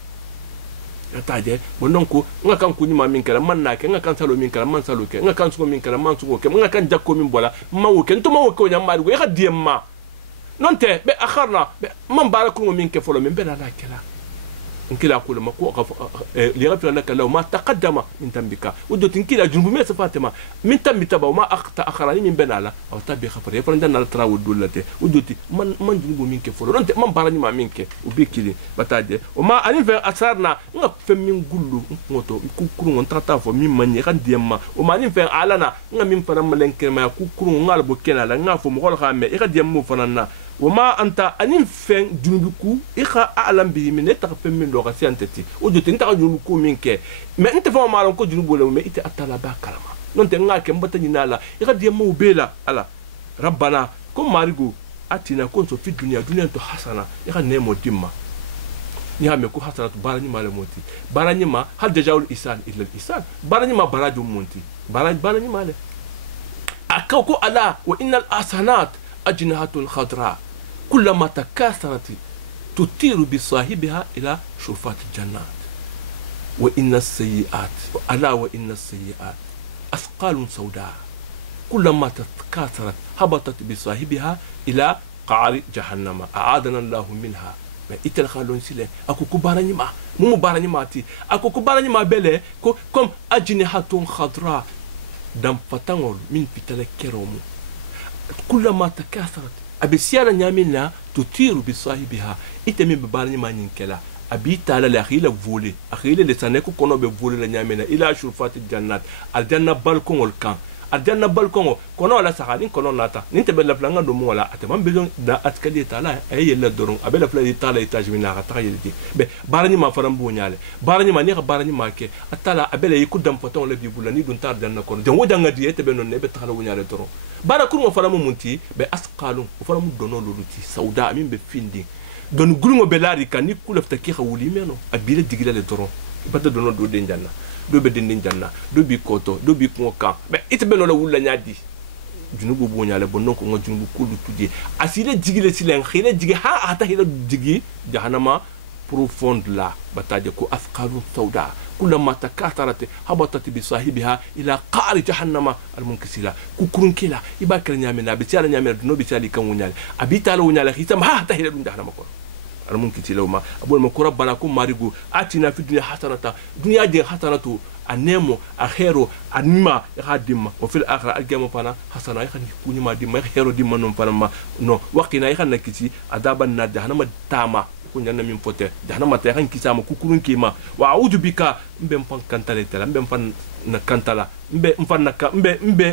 ataje bonon ko ngakan kunyi ma min kala man na ke ngakan salo min kala man salo ke ngakan sugo min kala man sugo ke ngakan jakko min bola mawo ke to mawo ko nyam ma go ira diemma non te be akharna be man baraku ngamin ke folo min be na kala nkila aqul ma ko li ghafir laka law ma taqaddama min tambika ودت nkila junbu me safatima min tambita ba ma aqta akharani min benala aw tabi khafar ya faran dal trawu dulate ودت man junbu minke folo ronte man barani ma minke ubikili bataje o ma ani fe asarna nga fem min gullu ngoto kukuru ngon tata fo min manye kan diemma o ma ani fe alana nga min faram malenke ma kukuru ngal bo kenala nga fo mo hol khame e ka diemmo fanana وما أنت أنين فين جنوبكو إخا أعلم به من يتقفل من لغة سيانتتي وجدت أنت جنوبكو منك ما أنت فهم معلومكو جنوبو لو ما إنت أتلا با كلمة نونت نغاك مبتني نالا إخا ديمو بيلا ألا ربنا كم مارغو أتينا كنتو في الدنيا دنيا أنتو حسنا إخا نيمو ديما نيها ميكو حسنة باراني مالا موتي باراني ما هل جزاء الإنسان إلا الإنسان باراني ما براجو مونتي باراني مالا أكوكو ألا وإن الأحسنات أجنحة خضراء كلما تكاثرت تطير بصاحبها إلى شرفات الجنات وإن السيئات ألا وإن السيئات أثقال سوداء كلما تكاثرت هبطت بصاحبها إلى قعر جهنم أعاذنا الله منها إتل خالون سيله أكو كبارني ما مو بارني ماتي أكو كبارني ما بله كم أجنحة خضراء دم فتنول من بتلك كروم كلما تكاثرت أبسيارة نعملنا تطير بصاحبها إتمي ببارني ما ننكلا أبي تعالى لأخيلا فولي أخيلا لسانيكو كونو بفولي لنعملنا إلى شرفات الجنات الجنة بالكون والكان arjanna balkon kono la sahalin kono nata nin tebe la flanga do mo la atama bejon da atkali tala ay yella doron abela fla tala etage min na ta yeldi be barani ma faram bo nyaale barani ma ni ka barani ma ke atala abela yiku dam poton le bibula ni dun tar janna kono den wodanga di tebe non ne be tala wo nyaale doron bara kur mo faram munti be asqalun o faram dono loluti sauda min be findi don gulmo belari kan ni kulafta ki khawuli meno abile digila le doron bata dono do den janna do be den janna do bi koto do bi ko kan be itbe no la wulla nyaadi junubu bo nyaale bonno ko junubu kulu tudie asile digile silen khile digi ha ata hila digi jahannama profonde la bataje ko afqalu sauda كلما تكاثرت هبطت بصاحبها الى قعر جهنم المنكسله كوكرون كلا يباكر نيامنا بيتال نيامنا دنو بيتال كان ونيال ابي تال ونيال خيتم ها تهيل دون جهنم كو المنكسله ما ابو ما ربنا كم مارغو اتنا في الدنيا حسنه دنيا دي حسنه انيمو اخيرو انما يخدم وفي الاخره الجيم فانا حسنه يخني كوني ما دي ما خيرو دي منون فانا ما نو وقينا يخنا كيتي عذاب جهنم تاما kunyana min fote jahannama ta kan kisama kukurun kima wa a'udhu bika mbe mfan kantala tala mbe mfan na kantala mbe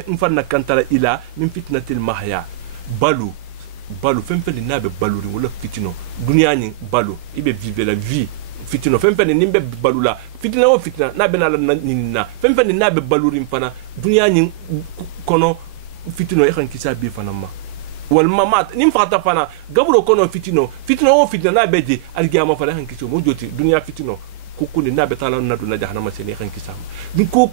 mfan na kantala ila min fitnatil mahya balu femfele nabe baluri wala fitino dunya ni balu ibe vive la vie fitino femfele nimbe balula fitina o fitina nabe na ninna femfele nabe baluri mfana dunya ni kono fitino e kan kisa bi fana ma wal mamat nim fata fana gabro kono fitino o fitina na beje algiyama fana han kiso mo joti dunya fitino kukuni na betala na duna jahannama sene han kisama dun ko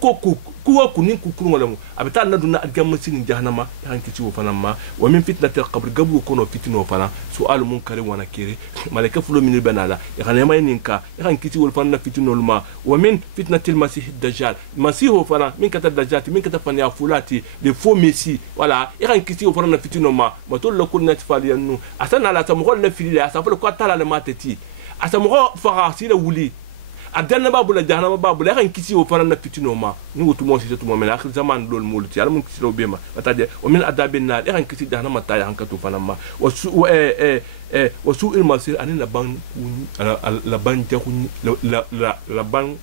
kunin kukun wala mu abetala na duna algiyama sene jahannama han kiso fana ma wa min fitnatil qabr gabro kono fitino fana su'al munkari wa nakiri malaika fulo min banala ya ma ninka han kiso wal fana fitino ma wa min fitnatil masih dajjal masihu fana min kata dajjal min kata fana fulati le faux messi wala han kiso fana fitino ma matol la kunna tfaliyannu asana la tamghol la filila asafal ko tala la matati asamgo faga sila wuli adanna babu la jahannama babu la kan kisi o farana fitino ma ni wutu mo sito mo mena akhir zaman lol multi ala mun kisi lo bema bataje o min adabin nar kan kisi jahannama ta ya hankatu fanama wa su il masir anin la ban jakun la ban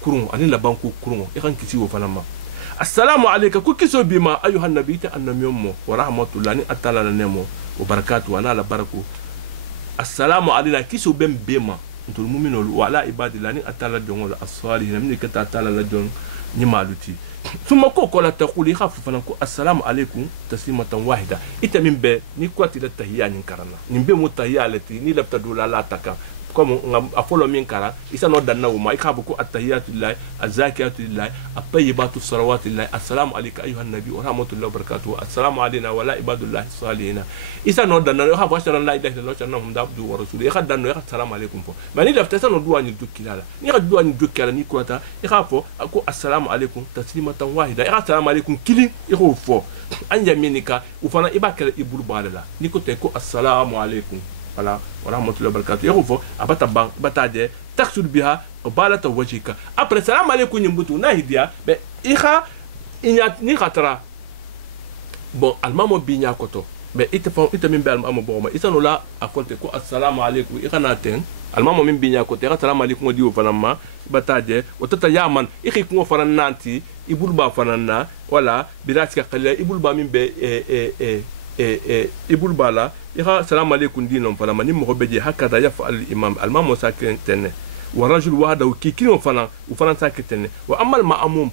kurun anin la ban kurun kan kisi o fanama assalamu alayka ku kiso bima ayuha nabi ta annamiyum wa rahmatullahi atala nemo wa barakatuhu ana la baraku assalamu alayna kiso bem bema ntul mu'minul wala ibadillah ni atala jongol as-salihin min ka atala la jong ni maluti thumma ko la taquli khafu fanan ko assalamu alaykum taslimatan wahida ita min be ni kwati la tahiyya ni karana ni be mutahiyya lati ni labta dula la taka comme afolo min kara isa no danna wuma ikhabu ko attahiyatu lillahi azakiyatu lillahi at-tayyibatu salawatu lillahi assalamu alayka ayuha nabi wa rahmatullahi wa barakatuh assalamu alayna wa la ibadullahi salihin isa no danna ha fa shara la ilaha illallah shara hum dabdu wa rasul ya danno ya assalamu alaykum fo mani lafta sa no duwa ni dukkilala ni ga duwa ni dukkala ni kurata ikhafo ko assalamu alaykum taslimatan wahida ya assalamu alaykum kili ikhofo anja minika ufana ibakala ibul balala ni ko te ko assalamu alaykum wala warahmatullahi wabarakatuh yako abata bang bataje taksud biha balata wajhika après salam alaykum nyimbutu na hidia be ikha inya ni khatra bon almamo binya koto be ita min be almamo boma isano la akonte ko assalamu alaykum ikha naten almamo min binya koto assalamu alaykum diwo fanama bataje watata yaman ikhi ko fanan nanti ibulba fanana wala biratika qalila ibulba min be ibulba la يا سلام عليكم دينهم فلا من مغبجي هكذا يفعل الإمام المام ساكتن ورجل واحد وكيكين وفلان ساكتن وأما المأموم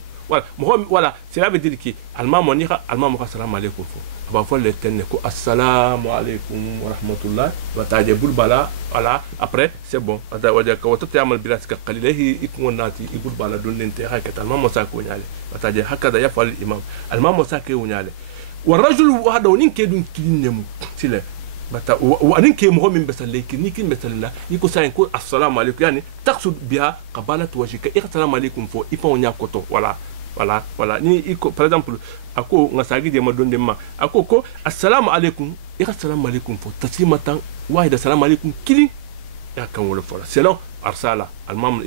ولا سلام ديركي المام ونيخا المام السلام عليكم أبا فول لتنكو السلام عليكم ورحمة الله وتعجب البلا ولا après c'est bon هذا وجهك وتتعمل براسك قليل هي يكون ناتي يقول بلا دون انت هكذا المام ساكو نيالي وتعجب هكذا يفعل الإمام المام ساكو نيالي والرجل واحد ونينكي دون كلينمو سيله bata وأنين كي مهم بس لكن نيكين مثلا يكون ساينكو السلام عليكم يعني تقصد بها قبالة وجهك السلام عليكم فو يفون ياكوتو ولا ni iko par exemple ako ngasagi de madon de ma ako ko assalamu alaikum assalamu alaikum fo taslimatan wahida assalamu alaikum kili ya kan wala fola selon arsala almam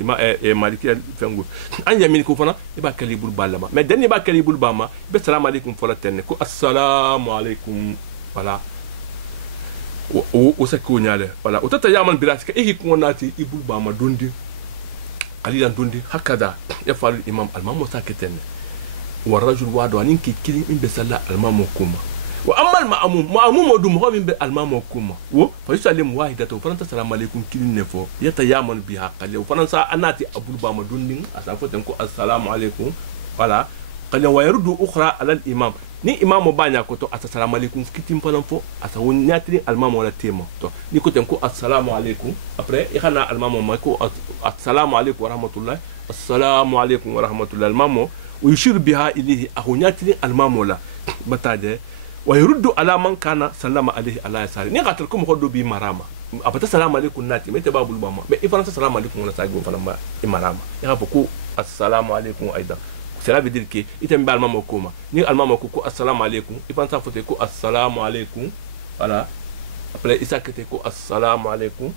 maliki fengu anja min ko fana iba kalibul balama mais den iba kalibul bama be assalamu alaikum fola tenne ko assalamu alaikum wala وسكو نياله ولا وتتا يعمل براسك ايه كون ناتي يبول باما دوندي قليلا دوندي هكذا يفعل الامام المام ساكتن والرجل وادو أنين كي كلين إن بسلا المام وكوما وأما المأموم ودو مهم إن المام وكوما فيسلم واحدة وفرنسا السلام عليكم كلين نفو يتيامن بها قليل وفرنسا أناتي أبو بام دونين أسافو تنكو السلام عليكم ولا قليل ويرد أخرى على الإمام ni imam banya ko to assalamu alaikum kitim palam fo asa won nyatri almam wala tema to ni ko tem ko assalamu alaikum après ikana almam ma ko assalamu alaikum wa rahmatullah assalamu alaikum wa rahmatullah almam ويشير بها إليه أهونياتي المامولا بتاعه ويرد على من كان سلام عليه على يساره نيغاتلكم خدو بي مرامة أبدا سلام عليكم ناتي متى بابو الباما إفرنسا سلام عليكم ولا سايقون فلما إمرامة يغابكو السلام عليكم أيضا cela veut dire que item bal mama koma ni almama ko assalamu alaikum ifansa fote ko assalamu alaikum voilà après isa kete ko assalamu alaikum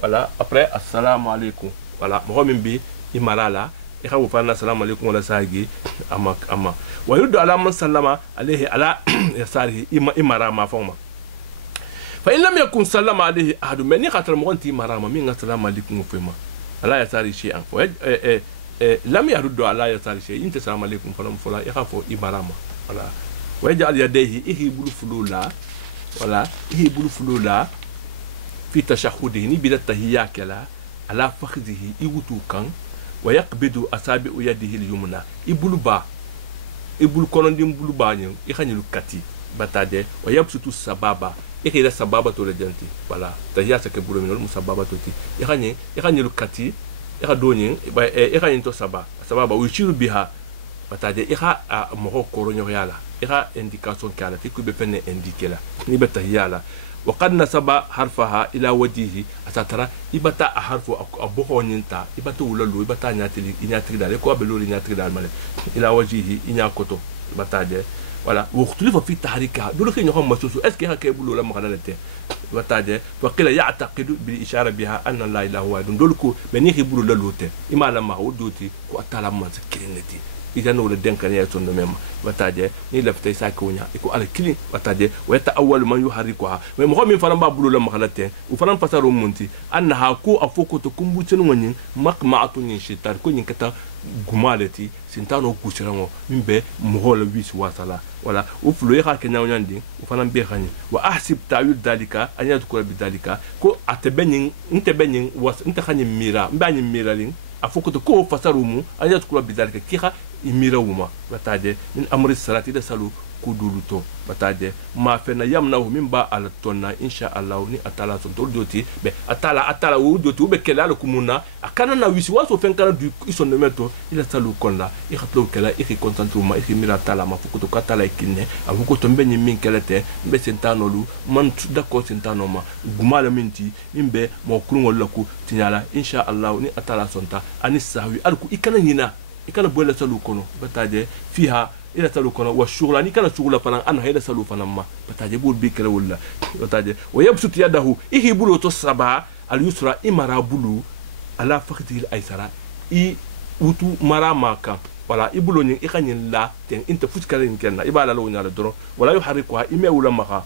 voilà après assalamu alaikum voilà mo min bi imarala ikhawu fana assalamu alaikum wala sagi ama wa yuddu ala man sallama alayhi ala yasarihi imarama fawma fa in lam yakun sallama alayhi ahad man yaqtal mughanti marama min assalamu alaikum fawma ala yasari shay'an wa لم يرد على يسار شيء انت السلام عليكم فلم فلا يخافوا إمراما ولا ويجعل يديه يهيبل فلولا ولا يهيبل فلولا في تشهده نبدا التحية كلا على فخذه يوتو كان ويقبض أصابع يده اليمنى يبلو با يبلو كونن ديم بلو با ني يخاني كاتي بتاده ويبسط السبابه يخيدا سبابه تولجنتي ولا تحية سكبرو من المسبابه توتي يخاني كاتي ika donyin ika yinto sababa wishiru biha batade ika mo koronyo yala ika indication kala tiku be fenne indikela ni beta yala wa qad nasaba harfaha ila wajhihi asatara ibata harfu aboho nyinta ibata wulalu ibata nyatiri dale ko belori nyatiri dal male ila wajhihi inyakoto batade voilà واختلف في تحريكها دول كي نخم مسوسو اسكي هكا يقولوا لما خلالته وتاجه وقيل يعتقد بالاشاره بها ان لا اله الا هو دول كو بني يقولوا للوته اما لما هو دوتي كو اتلام سكرينتي اذا نو دنكن يا سون ميم وتاجه ني لفتي ساكونيا يكو على كلي وتاجه ويتاول من يحركها مي من فلان بابلو لما خلالته وفلان فسروا منتي انها كو افوكو تكمبوتن ونين مقمعه من شيطان كو نكتا gumaleti sintano kusirango mbe mohola wis wasala wala uflo yaka kenya nyandi ufana mbe khani wa ahsib ta'wil dalika anya tukura bidalika ko atebenin intebenin was intakhani mira mbani miralin afuko to ko fasarumu anya tukura bidalika kiha imira wuma bataje min amri salati da salu kuduluto bataje ma fena yamnahu min ba ala tonna insha Allah ni atala son doti be atala wo doti be kelala kumuna akana na wisi waso fenkana du isonne meto ila salu konla i khatlo kala i concentruma i mira tala ma fuko to katala ikine afuko to mbenyi min kelete mbe sentano lu man dako sentano ma gumala minti imbe mo kulungol lako tinyala insha Allah ni atala sonta anisahwi alku ikana nyina ikana bola salu kono bataje fiha ila salu kono wa shughla ni kana shughla fana ana ila salu fana ma bataje bul bikra wala bataje wa yabsut yadahu ihi bulu to saba al yusra imara bulu ala fakhti al aysara i utu marama ka wala ibulo ni ikanyin la ten inta fuskala ni kenna ibala lo nyala doro wala yuharikuha ime wala maka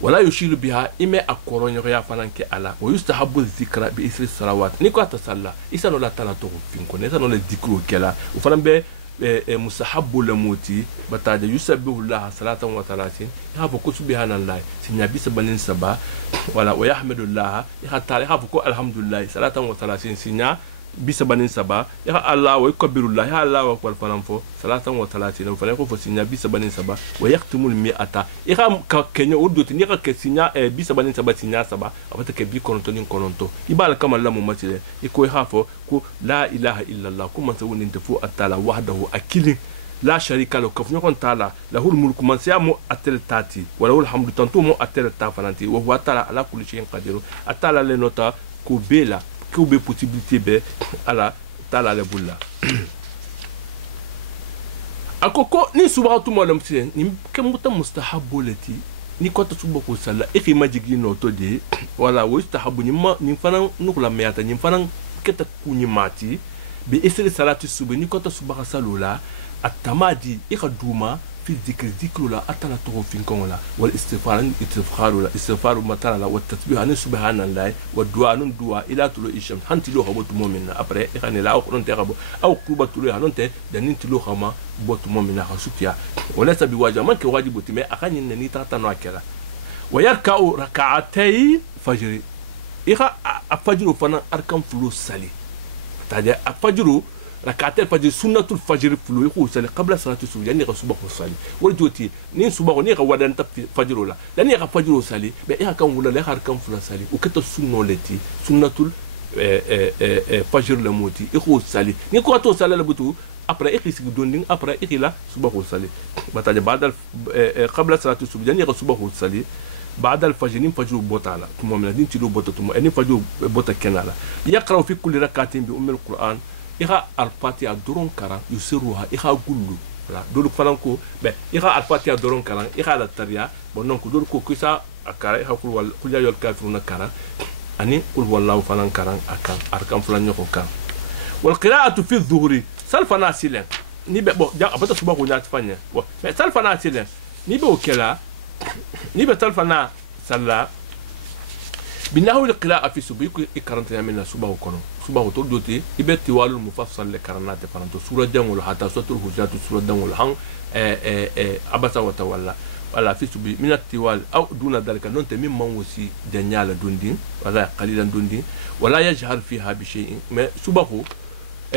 ولا يشير بها إما أكورون يا فلانك على ويستحب الذكر بإثر الصلوات نيكو أتصلى إسانو لا تلاتو فينكو إسانو لا ذكرو كلا وفلان بي مستحب لموتي بتاجة يسبح الله 33 يهابكو سبحان الله سنبي سبحان سبا ولا ويحمد الله يهابكو الحمد لله 33 سنة bisabanin saba ya Allah wa yakbirullah ya Allah wa qur'an fo 33 fa ko fo sinya bisabanin saba wa yaqtumul mi'ata ya ka kenya udoti ni ka sinya bisabanin saba sinya saba abata ke bi kononto ibal kama lamu matile iko hafo ko la ilaha illa Allah kuma sawunin tafu atala wahdahu akilin la sharika lahu kafnya kon taala lahul mulku man siamu atel tati wa lahul hamdu tantumu atel tafananti wa huwa taala ala kulli shay'in qadir atala le nota ko bela que be possibilité be ala tala le bulla akoko ni subhatu malam sen ni kemuta mustahabu lati ni kota subako sala e majigi no to de wala wo mustahabu ni fana nukula meata ni fana keta kunyi mati be isri salati subi ni kota subaka salula atamadi e kaduma في الذكر ذكر لا أتلا توفين كولا والاستغفار لا استغفار متلا لا والتسبيح أن سبحان الله والدعاء دعاء إلى طلوع الشمس هنتي لو هبط مؤمنا أبرة إخاني لا أقولون تغبو أو كوبا طلوع هنون ته دنين تلو خما بط مؤمنا خسوتيا وليس بواجب من كواجب تمي أخاني نني تاتنا كلا ويركع ركعتي فجر إخا الفجر فنا أركان فلوس سالي تاجي الفجر ركعتي الفجر سنة الفجر فلو يخو سالي قبل صلاة الصبح يعني صبح وصالي ولجوتي نين صبح نين ودان فجر ولا لأن يخا فجر وصالي بإيه كان ولا لا أركان فلوس سالي وكتا سنة التي سنة الفجر لموتي يخو سالي نين كواتو سالي لبتو après il s'est donné après il a suba sali bataja بعد قبل صلاة الصبح يعني صبح sali بعد الفجر فجر بوتالا ثم من الدين تلو بوتا ثم ان فجر بوتا كنالا يقرأ في كل ركعة بأم القرآن إخا الفاتحة دورون كرا يسرها إخا قلو لا دول فلانكو ب إخا الفاتحة دورون كرا إخا على التريا بنونكو دول كو كيسا أكارا إخا كل يا الكافرون كرا أني قل والله فلان كرا أكان أركان فلان يكو كان والقراءة في الظهر سالفنا سيلن نيبه بو جا ابتا سبا كو نات فانيا و سالفنا سيلن نيبه وكلا نيبه سالفنا سلا بنحو القراءة في سبيك إكرانتنا من سبا وكونو سبا وتودوتي يبه توال المفصل لكرانات فرانتو سورة جمول حتى سورة الحجرات سورة جمول هان أبتا وتولى ولا في سبي من التوال أو دون ذلك نونت من موسي جنيال دوندين ولا قليلا دوندين ولا يجهر فيها بشيء ما سباكو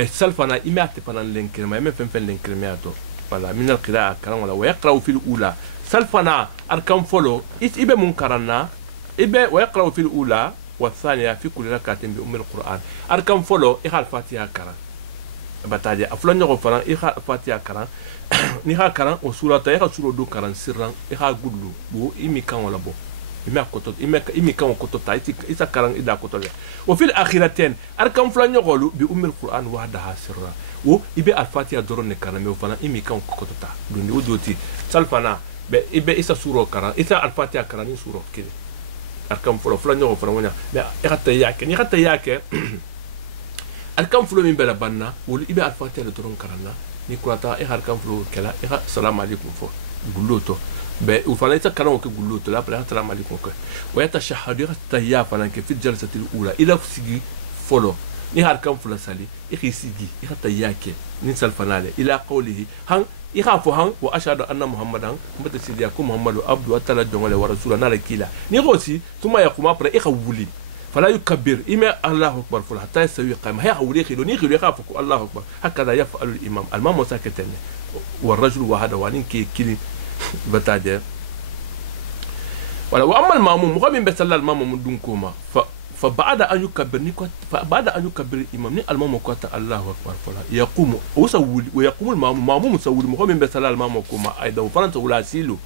سلفنا إمات فنان لينكرما إما فن لينكرماتو ولا من القراءة كلام ولا ويقرأ في الأولى سلفنا أركان فلو إبه منكرنا إبه ويقرأ في الأولى والثانية في كل ركعة بأم القرآن أركان فلو إخال فاتحة كران بتاجي أفلان يقول فلان إخال فاتحة كران نيها كران وسورة إخال سورة دو كران سران إخال قدلو بو إمي كان ولا بو إمي كان كتوت تايتي إذا كران إذا كتوت وفي الآخرتين أركان فلان يقولوا بأم القرآن وحدها سرا و إبه الفاتحة دورن كران ميوفنا إمي كان كتوت دوني ودوتي سالفنا إبه إذا سورة كران إذا الفاتحة كران سورة كده أركان فلان يقول فلان ونا إخت ياك أركان فلو من بلا بنا ولي إبه الفاتحة دورن كرانا نيكوراتا إخ أركان فلو كلا إخ السلام عليكم فو قلوتو وفلا يتكلم كقولوا لا بلا السلام عليكم ويتشهد يا فلان في الجلسة الأولى إلى فسيجي فلو نهار كم فلا سالي إخي سيجي إخ تياك نسال فنالي إلى قوله هن إخافو هن وأشهد أن محمدا متسيديكم محمد عبد وتلا جمال ورسول نار كيلا نيغوسي ثم يقوم أبرا إخ ولي فلا يكبر إما الله أكبر فلا حتى يسوي قائمة هي أولي خيلو نيخيلو يخافك الله أكبر هكذا يفعل الإمام المام ساكتين والرجل وهذا وانين كي بتاجه ولا واما الماموم مقام بسال الماموم دونكوما فبعد ان يكبر فبعد ان يكبر الامام الماموم قال الله اكبر فلا يقوم وسول ويقوم الماموم مسول مقام بسال الماموم كما ايضا فرنت ولا سيلو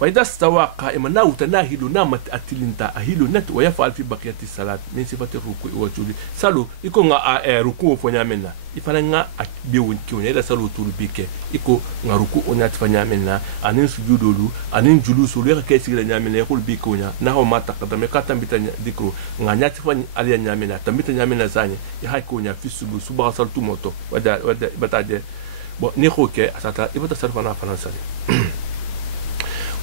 فاذا استوى قائما ناو تناهل نامت اتلنتا اهيل نت ويفعل في بقيه الصلاه من صفه الركوع والسجود سالو يكون ركوع فنيامنا ifana biwon kiwon da salo tulu bike iko ngaruku onya tfanya menna anin sujudolu anin julusu le ka sigila nyamena yakul bikonya na ho mata kadame ka tambita dikro nganya tfanya aliya nyamena tambita nyamena zanye ya haikonya fisubu suba saltu moto wada bataje bo ni khoke asata ibata sarfana fanansali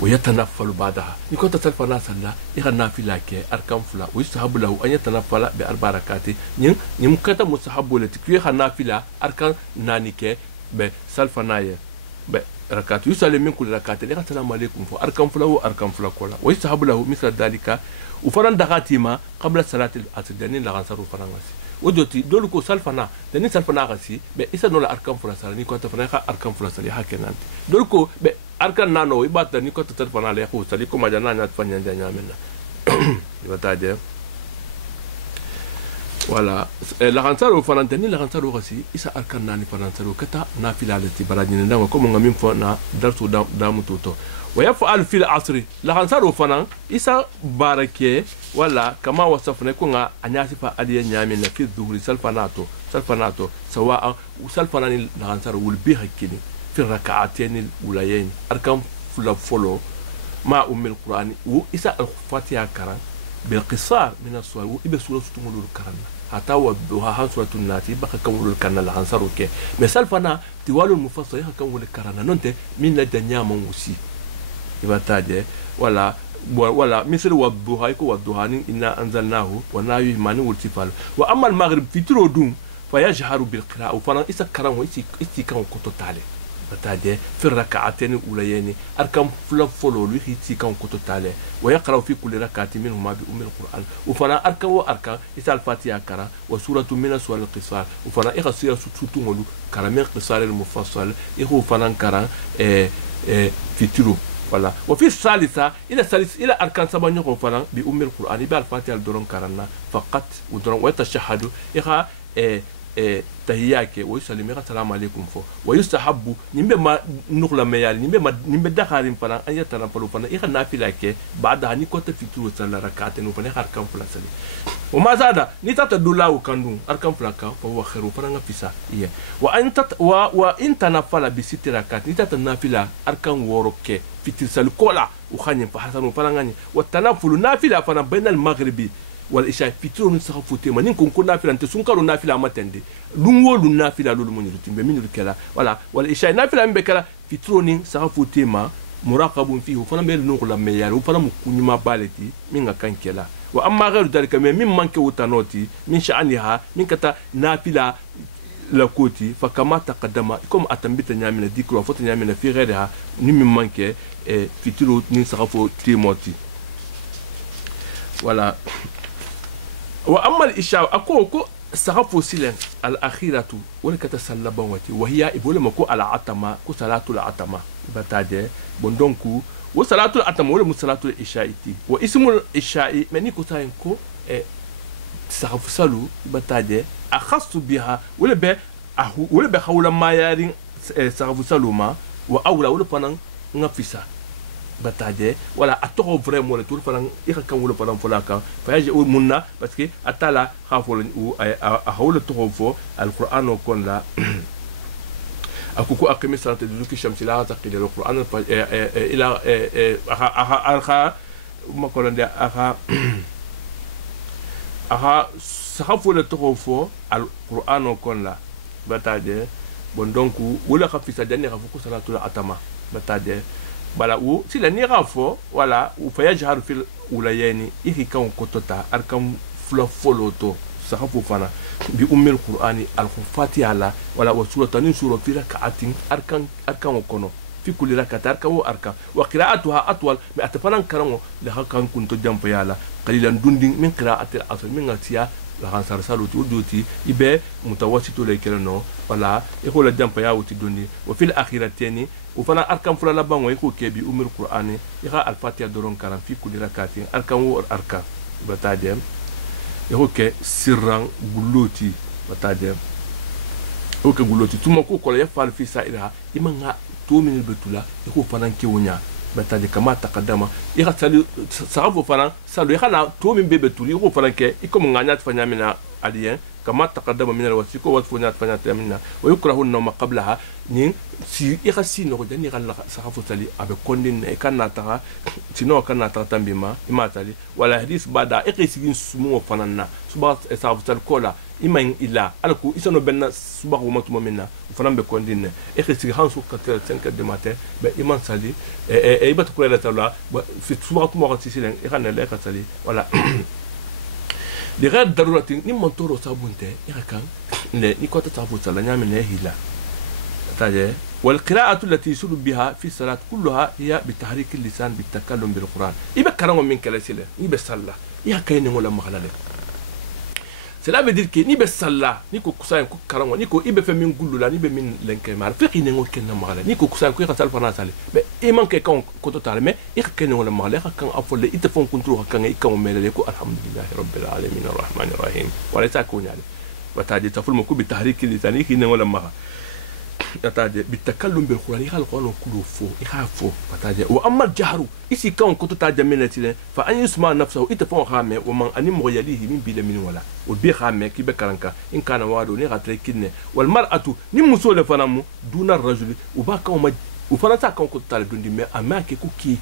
ويتنفل بعدها يكون تتنفل ناسلا إغنى في لاكي أركان فلا ويستحب له أن يتنفل بأربع ركعات يمكن مستحب لتكوي خنافلة أركان نانيكي بسلفناية بركعات يسلم من كل ركعات لغا السلام عليكم فأركان فلا وأركان فلا كولا ويستحب له مثل ذلك وفرن دغاتيما قبل صلاة العصر دنين لغنصروا فرنغاسي ودوتي دولكو سلفنا دنين سلفنا غاسي بإسا نولا أركان فلا سالني كنت فرنغا أركان فلا سالي هكذا دولكو arkan nano ibata ni ko telefon ale ko sali ko majana nyat fanya njanya mena ibataje wala la kansaro fanantani la kansaro kasi isa arkan nani fanantaro kata nafila lati barajini ndama ko mo ngamin fo na darsu damu toto ويفعل في العصر لا kansaro fanan isa barake wala kama wasafna ko nga anyasifa aliya nyamina fi dhuhri salfanato sawa salfanani la kansaro wul bi hakini في الركعتين الأوليين أركان فلو مع أم القرآن وإساء الفاتحة كران بالقصار من الصور وإبه سورة ستمولو الكران حتى وضحاها سورة الناس بقى كون كان العنصر مثال فانا طوال المفصل كون كرنا ننت من الدنيا من وسي يبقى تاجي ولا مثل والضحى يكون والضحى إنا أنزلناه وناوي ما نولتفال وأما المغرب في ترودون فيجهر بالقراءة فانا إسا كرام إسا كان كتو تالي بتاجي في الركعتين الأوليين أركان فلو لوحي إسا كان كتو تالي ويقرأ في كل ركعة منهما بأم القرآن وفانا أركان إسا الفاتحة كرا وسورة من سور القصار وفانا إخا سورة ستوتون كرا من القصار المفصل إخو فانا كرا في ترو ولا وفي الثالثة إلى أركان سبعين فانا بأم القرآن بالفاتحة الدرون كرنا فقط ودرون ويتشهد إخا تهياك ويسلم السلام عليكم فو ويستحب نيمبي ما نخلا ميال نيمبي دخارين فانا أن يتنفلوا فانا إخا نافلة بعدها نيكوت في ترو سلا ركعتين وفانا أركان فلاسلي وما زاد نتات دولاو كانون أركان فلاكا فهو خير فانا نفسا إيه وإن تنفل بست ركعات نتات نافلة أركان وروكي في ترسل كولا وخانين فحسن فانا غني والتنفل نافلة فانا بين المغربي والإشاء في ترون سخفوتي ما نكون كنا نافلة أنت سونكارو نافلة ما تندي لونغولو نافلة لولو مني روتين بمين ركلا ولا والإشاء نافلة مبكلا في ترون سخفوتي ما مراقب فيه فانا بيل نقول ميار وفانا مكوني ما بالتي من كان كلا وأما غير ذلك من منك وتنوتي من شأنها من كتا نافلة لكوتي فكما تقدم كم أتمبت نعمل ذكر وفوت نعمل في غيرها نم منك في ترون سخفوتي موتي ولا وأما الإشاء أكو سقف سلن الأخيرة ولك تسلبوتي وهي يقول مكو على عتمة كو صلاة العتمة بتاجي بندونكو وصلاة العتمة ولا صلاة الإشاء واسم الإشاء مني كو تاينكو سقف سلو بتاجي أخص بها ولا بحول ما يارين سقف سلو ما وأولى ولا فنان نفسها bataje wala atoko vraiment le tout falang ika kan wala falang folaka fayaje o munna parce que atala khafol ou a hawla to fo alquran o kon la akuko akemi santé de luki shamsi la taqil alquran ila aha ma kolande aha khafol to fo alquran o kon la bataje bon donc wala khafisa dani khafuko salatul atama bataje bala ou si la nira fo wala ou fayajhar fil ulayani iki kan kotota arkam flo foloto sahafu fana bi ummil qur'ani al fatiha la wala wa suratan sura fi rak'atin arkan kono fi kulli rak'at arkan wa qira'atuha atwal ma atafanan karango la hakan kunto jampa yala qalilan dundin min qira'ati al asr min ngatiya la hansar saluti udoti ibe mutawassitu lekelno wala ikola jampa ya wuti dundi wa fil akhiratini وفنا أركان فلا لبان ويكو كبي أمر القرآن يخا الفاتحة دورون كلام في كل ركعتين أركان وأركان بتاعهم يهو كي سرّان غلوتي بتاعهم يهو كي غلوتي ثم كو كلا يفعل في سائرها إما تو من البتولا يهو فنان كيونيا بتاعه كما تقدم يخا سالو سافو فنان سالو يخا تو من بتولي يهو فنان كي يكون غانيات فنان من عليين كما تقدم من الوثيق وصفونات فنات منها ويكره النوم قبلها نين سي يغسي نو دني غلا صحفو تالي ابي كوندين كان نتا سينو كان نتا تامبيما ما تالي ولا حديث بعد اقيسين سمو فنانا صبا صحفو تال كولا إما إلا ألكو إسانو بنا صباح وماتو منا وفنان بكوندين اقيسين هانسو كتير 5 du matin بإيمان سالي إيبا تقول لا تلا في صباح مو غتسيلن إخان لا كتالي ولا لغير ضرورة نيم تورو صابونته يكان ني كوتا صابو صلا نعمل هيلا تاجي والقراءة التي يسر بها في الصلاة كلها هي بتحريك اللسان بالتكلم بالقرآن يبقى كلام من كلاسيله يبقى صلى يا كاين ولا مخلل cela veut dire que ni be salla ni ko kusayen ko karango ni ko ibe fe min gulula ni be min lenke mar fe kine ngo ken na magala ni ko kusayen ko ka sal fana sale be e manke kan ko total me e ken ngo la magala kan afole ite fon kuntu kan e kan melele ko alhamdulillah rabbil alamin arrahmanir rahim wala ta ko nyale wataji taful mo ko bi tahriki lisani kine ngo la magala تاتاجي بالتكلم بالقرآن يخلق القرآن كله فو يخافو تاتاجي وأما الجهر إسي كون كنت تاجي من التي فأن يسمع نفسه إتفون خامة ومن أني مغيليه من بلا من ولا والبي خامة كي بكرنكا إن كان وادو نغتري كدنة والمرأة نمسول فنامو دون الرجل وباكا وفناتا كون كنت تاجي دون دي أماكي كوكي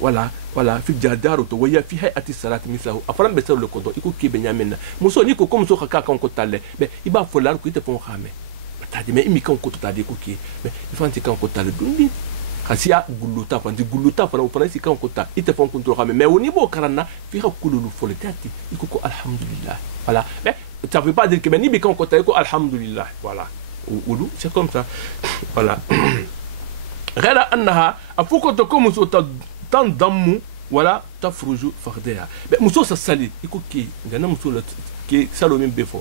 wala fi jadaru to waya fi hayati salati mislahu afran be selo ko do iko kebe nyamena muso ni ko comme so ka kan ko talle be iba folar ko ite fon xame tadi me imi kan ko to tadi ko ki be ifanti kan ko talle dundi khasiya guluta fanti guluta fana fana si kan ko ta ite fon ko to xame me woni bo karanna fi ha kululu folitati iko ko alhamdulillah voilà mais ça veut pas dire que ni bi kan ko ta ko alhamdulillah voilà ou c'est comme ça voilà غير انها افوكو تكون سو تنضم ولا تفرج فخذها مسو سالي يكو كي غنا مسو كي سالو من بيفو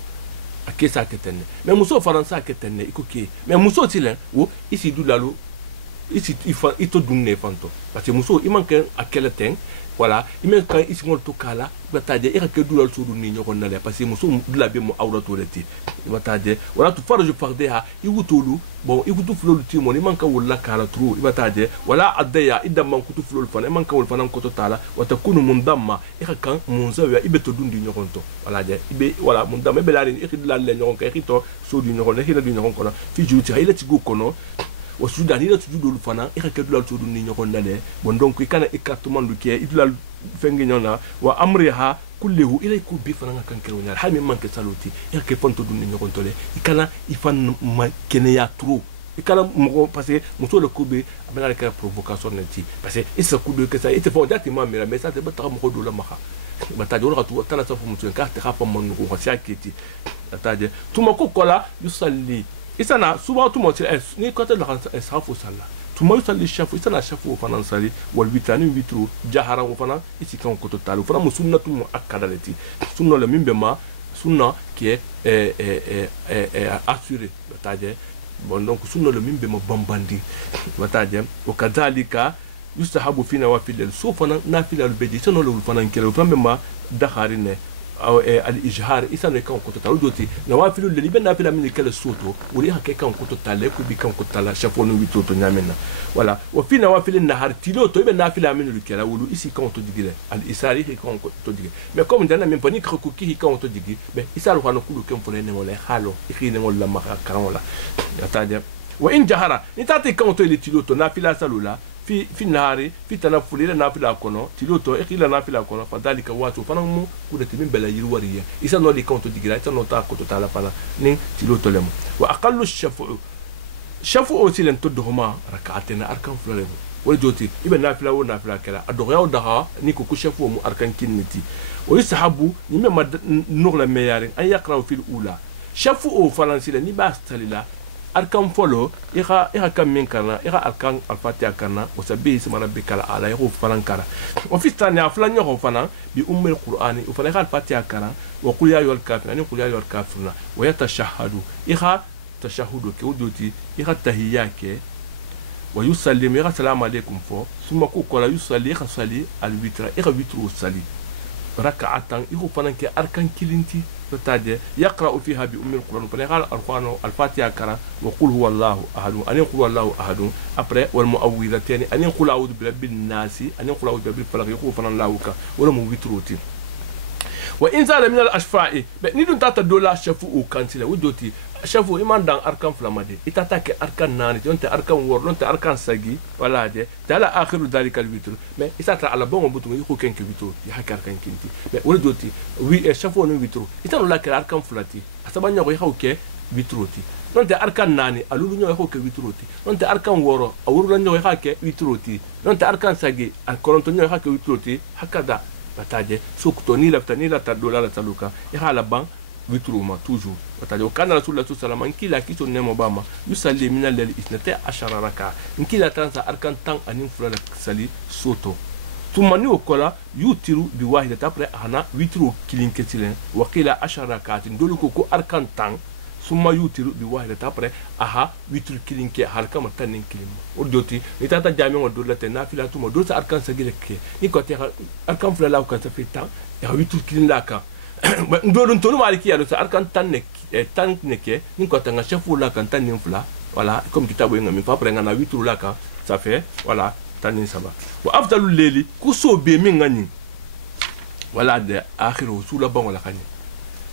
اكي ساكتن mais مسو فرنسا كتن يكو كي mais مسو تيلن و ici doulalo ici il faut ito dunne fanto parce que muso il manque à quel temps voilà il manque quand ici on to kala bataje ira ke doulal so dunni nyoko nale parce que muso dula be mo awra to reti bataje wala tu farju fardeha igutulu bon igutu flolu ti mo il manque wala kala tru bataje wala adaya idam man kutu flolu fana manque wala fana ko to tala wata kunu mundamma ira kan munza ya ibeto dundi nyoko to wala je ibe wala mundamma be la ni ikidla le nyoko ka ikito so du nyoko ne hila du nyoko kono fi juti hayla ti go kono wa sudan ila tujudo lu fana e ka dulal to dun ni nyokon dale bon donc ikana écartement lu ke idulal fengi nyona wa amriha kulluhu ila ku bi fana kan kero nyar ha mi manke saluti e ka fonto dun ni nyokon tole ikana ifan ma kene ya trop ikana mo parce que muso le kubi abana ka provocation neti parce que isa kudo que ça était fort directement mais ça te ba ta mo ko do la maha bataje wala tu tala sa fo muso ka te rafa mon ko sia kiti bataje tuma ko kola yusalli isana souvent tout le monde ni côté de la safu sala tout le monde sali chafu isana chafu fana sali wal vitani vitru jahara fana isi kan ko total fana musunna tu akadaleti sunna le mimbema sunna qui est assuré bataje bon donc sunna le mimbema bambandi bataje o kadalika yustahabu fina wa fil sufana nafila al bedi sono le fana kele fana memma dakharine أو الإجهار إذا كان كنت تعودتي نوافل اللي بينا في من كل الصوت وليها كان كنت تعلق وبكم كنت تعلق شافوني بيتوتو نعملنا ولا وفي نوافل النهار تلو تو بينا في من الكلا ولو إسي كان تدقي الإساري كان تدقي mais comme dans même panique كوكي كان تدقي mais إسارو كانوا كلو كم فلان ولا حاله يخيل ولا ما كان ولا يتاجم وإن جهرا نتاتي كان تلو تلو تو نافلا سلولا في النهار في تنفل إلى نافلة كونو تلوتو إلى نافلة كونو فذلك واتو فنمو كودة من بلا يروارية إذا نولي كونتو ديجرا إذا نوتا كوتو تعالى فنا نين تلوتو لهم وأقل الشفع سيلن تدهما ركعتين أركان فلالهم ولجوتي إبن نافلة ونافلة كلا أدغيا ودها نيكو كشفع مو أركان كنتي ويسحبوا نيما نغلا ميارين أن يقرأوا في الأولى شفع فلانسيلا نيبا استاليلا arkan folo ira kam min kana ira arkan alfatiha kana wasabi isma rabbikal ala yahu falankara wa fi tani aflan yahu fana bi ummil qur'ani wa fala alfatiha kana wa qul ya ayyuhal kafirun qul ya ayyuhal kafirun wa yatashahhadu ira tashahudu ke udoti ira tahiyake wa yusallim ira salam alaykum fo summa ku kola yusalli ira sali al witra ira witru sali rak'atan ira fana ke arkan kilinti فتاجي يقرأ فيها بأم القرآن فنقال القرآن الفاتحة كرا وقل هو الله أحد أن يقول الله أحد أبرة والمؤوذتين أن يقول أعوذ برب الناس أن يقول أعوذ برب الفلق يقول فنان لاوكا ولا مبتروتي وإن زال من الأشفاء بنيدون تاتا دولا شفو كانسلا ودوتي شفو إمان دان أركان فلامدي إتاتاك أركان ناني أنت أركان ور أنت أركان ساجي ولا دي تعالى آخر ذلك الفطر ما إتاترا على بون بوتو يقول كن كفطر يحكي أركان كنتي ودوتي وي شفو نو فطر إتانو لك أركان فلاتي أسبانيا يقول كي فطروتي أنت أركان ناني ألولو يقول كي فطروتي أنت أركان ورو أورو يقول كي فطروتي أنت أركان ساجي الكورنتو يقول كي فطروتي هكذا bataje sokto ni la tadola la taluka ira la ban vitruma toujours bataje o kana rasul sallallahu alaihi wasallam kila kiso nemo bama yusalli min al isnata ashara raka kila tansa arkan tan anin fulala sali soto tumani okola yutiru bi wahida après ana vitru kilinketilen wa qila ashara rakatin doluko ko arkan tan summa yutiru bi wahida après aha vitru kilinke halka matanin kilim ordoti ni tata jami ngo dolate nafila tuma do sa arkan sagile ke ni ko te arkan fulala ko ta fitan ya vitru kilin laka ndolun tonu maliki ya do sa arkan tan ne ke ni ko ta nga chefu la kan tan nin fula voilà comme kitabu ngami fa après ngana vitru laka ça fait voilà tanin saba wa afdalul layli kuso be min ngani voilà de akhiru sula ban wala kani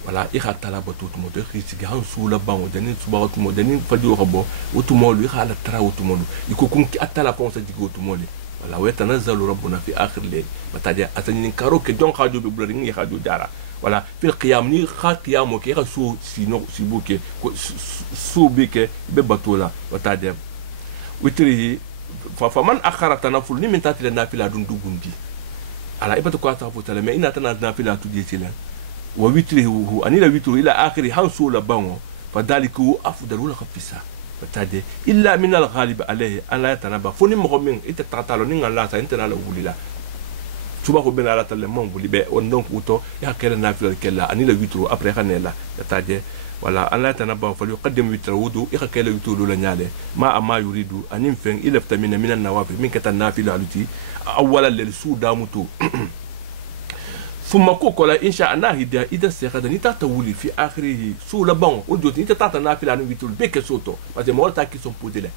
voilà il y a talaba tout le monde qui gagne sous la banque dani suba tout le monde dani fadi ko bo tout le monde il y a la tra tout le monde il ko kun atala ponsa digo tout le monde wala wa tanazzalu rabbuna fi akhir layl bataje atani karo ke jon khajo be bulari ngi khajo jara wala fil qiyam ni kha qiyamo ke rasu sino sibuke su bike be batola bataje witri fa man akhara tanaful ni min tatila nafila dun dugundi ala ibatu ko ta futala me ina tana nafila tu ditila wa witrihi anila witru ila akhiri hansu la bango fadaliku afdalu la khafisa bataje illa min al ghalib alayhi ala yatanaba foni mo min ita tatalo ni ngala sa intana la wulila suba ko ben ala talle mon wuli be on donc uto ya kala nafila kella anila witru après khanela bataje wala ala yatanaba fa yuqaddim witru wudu ika kala witru la nyale ma amma yuridu anim fen ila tamina min an nawafil min kata nafila aluti awwala lil sudamutu ثم كوكولا إن شاء الله إذا سيخدن يتطولي في آخره سو لبون ودوت نتاتا نافلا نبيتول بك سوتو بس ما قلت كي سون بودله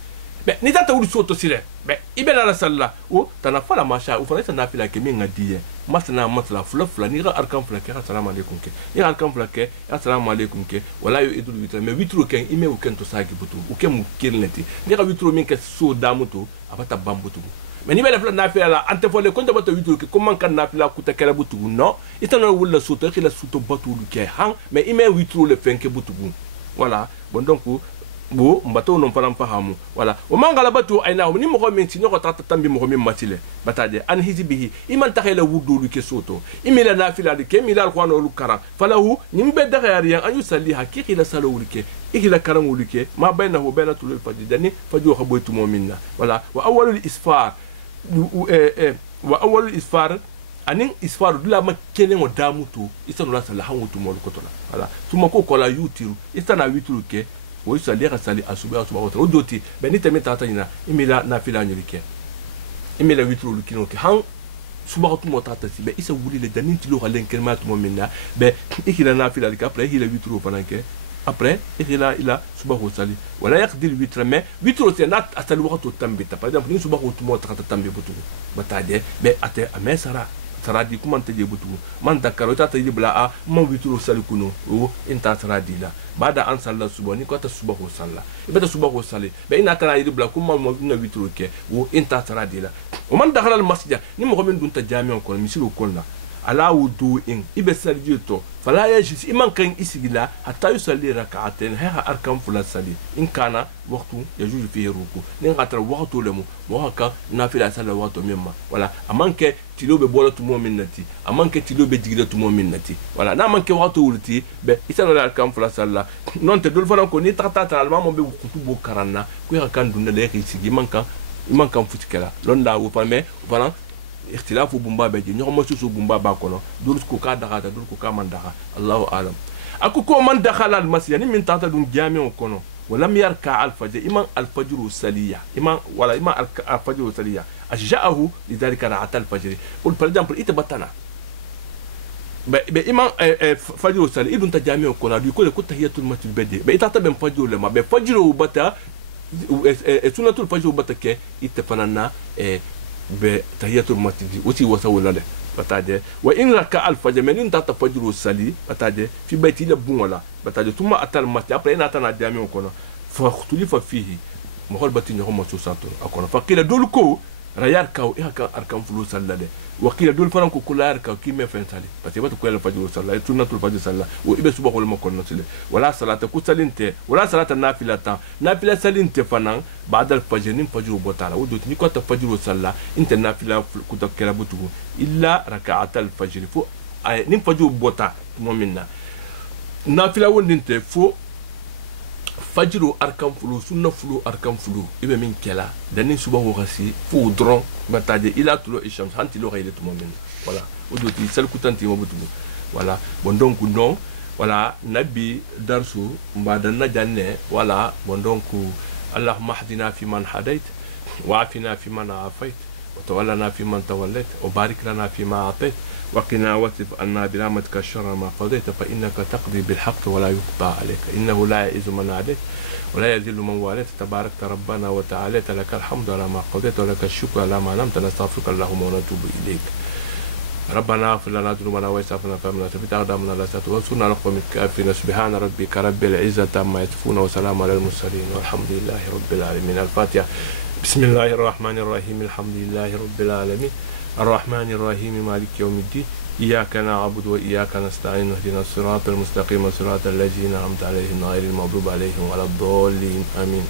ب نتاطولي سوتو سيره ب إبنا على سلا و تنافلا ما شاء وفنيت نافلا كمين غديه مثلا فلا نيغا أركان فلا كي السلام عليكم كي نيغا أركان فلا كي السلام عليكم كي ولا يدل ويتر مي ويترو كان إيمي وكان تساقي بتو وكم كيرنتي نيغا ويترو مين كسو دامتو أبتا بامبتو mais ni bela fla nafila la ante fole konta bato witu ke comment kan nafila kuta kala butu no itana wala soto khila soto batu lu ke han mais ime witu le fenke butu voilà bon donc bo mbato non faram fahamu voilà o mangala batu ayna ni mo ko men ti nyoko tata tambi mo ko min matile batade an hizbihi iman takhela wudu lu ke soto imila nafila de ke milal ko no lu kara falahu nimbe dakhari an yusalli hakiki la salo lu ke ikila karam lu ke ma bainahu bainatul fajr dani fajr khaboytu mu'minna voilà wa awwalul isfar wa awwal isfar anin isfar dula ma kenen o damuto isanu la sala hangutu mo ko tola wala tuma ko kola yutiru isana wituru ke o isali ga sali asuba o doti beni teme tata ina imila na fila nyirike imila wituru lukino ke han suba ko mo tata si be isa wuli le danin tilo halen kelma to mo minna be ikila na fila ke après hila wituru fananke après ila suba ko sali wala yaqdir witra mais witro c'est nat asal waqtu tambita par exemple ni suba ko tumo ta tambi butu batade be ate amesara saradi kuma taje butu man dakaro ta taje bla a man witro sali kuno o inta saradi la bada an salla suba ni ko ta suba ko salla be ta suba ko sali be ina tana yi bla kuma mo na witro ke o inta saradi la o man dakhala al masjid ni mo min dun ta jami'an ko misiru ko la ala wudu in ibe sarjito fala yajlis iman kan isigila hatta yusalli rak'atayn ha arkan fula sali in kana waqtu yajuju fihi ruku nin qatra waqtu lemu mo haka nafila sala waqtu mimma wala amanke tilobe bolatu mu'minati amanke tilobe jigidatu mu'minati wala na manke waqtu wulti be isana la arkan fula sala non te dol fana ko ni tata alma mo be kutu bo karanna ko ya kan dunna le isigi manka futikala londa wo pame voilà اختلاف بومبا بيجي نيو ما سوسو بومبا باكونو دول كو كا دغاتا دول كو كا من دغا الله اعلم اكو كو من دخل المسجد يعني من تاتا دون جامع كونو ولم يركع الفجر اما الفجر السليه اما ولا اما الفجر السليه اشجعه لذلك ركعه الفجر قل par exemple اتبتنا اما فجر السليه دون تجامع كونو دي كل تحيات المسجد بدي بيتاتا بن فجر لما بفجر وبتا سنه الفجر وبتك اتفننا be tahiyatul masjid uti wasa wala le batade wa in raka al fajr men ta fajru sali batade fi bayti la bun wala batade tuma atal masjid après ina tana jami ko no fa khutulifa fihi mo hol bati nyoma so sato akona fa kila dol ko rayar kaw e haka arkam fulu sallade wa kila dol faran ko kular kaw ki me fen sali parce que ko el fajru sallade sunnatul fajr salla o ibe suba ko mo ko no sile wala salata ku salinte wala salata nafila salinte fanan بعد الفجر نم فجر بوتالا ودوت ني كوتا فجر صلى انت نافله كوتا كلا بوتو الا ركعات الفجر فو نم فجر بوتا مؤمننا نافله وننت فو فجر اركان فلو سنه فلو اركان فلو يبه من كلا دني صبح وغسي فو درون بتاجي الى طلوع الشمس انت لو غيرت مؤمن voilà ودوت سل كوتانتي مبوتو voilà bon donc non voilà nabi darsu mbada na janne voilà bon donc اللهم اهدنا فيمن هديت وعافنا فيمن عافيت وتولنا فيمن توليت وبارك لنا فيما اعطيت وقنا واصرف عنا برحمتك شر ما قضيت فانك تقضي بالحق ولا يقضى عليك انه لا يعز من عاديت ولا يذل من واليت تباركت ربنا وتعاليت لك الحمد على ما قضيت ولك الشكر على ما نمت نستغفرك اللهم ونتوب اليك ربنا اغفر لنا ذنوبنا واسرافنا فيما ثبت اقدامنا لا تنصرنا على القوم الكافرين سبحان ربك رب العزه عما يصفون وسلام على المرسلين والحمد لله رب العالمين الفاتحه بسم الله الرحمن الرحيم الحمد لله رب العالمين الرحمن الرحيم مالك يوم الدين إياك نعبد وإياك نستعين اهدنا الصراط المستقيم صراط الذين أنعمت عليهم غير المغضوب عليهم ولا الضالين آمين.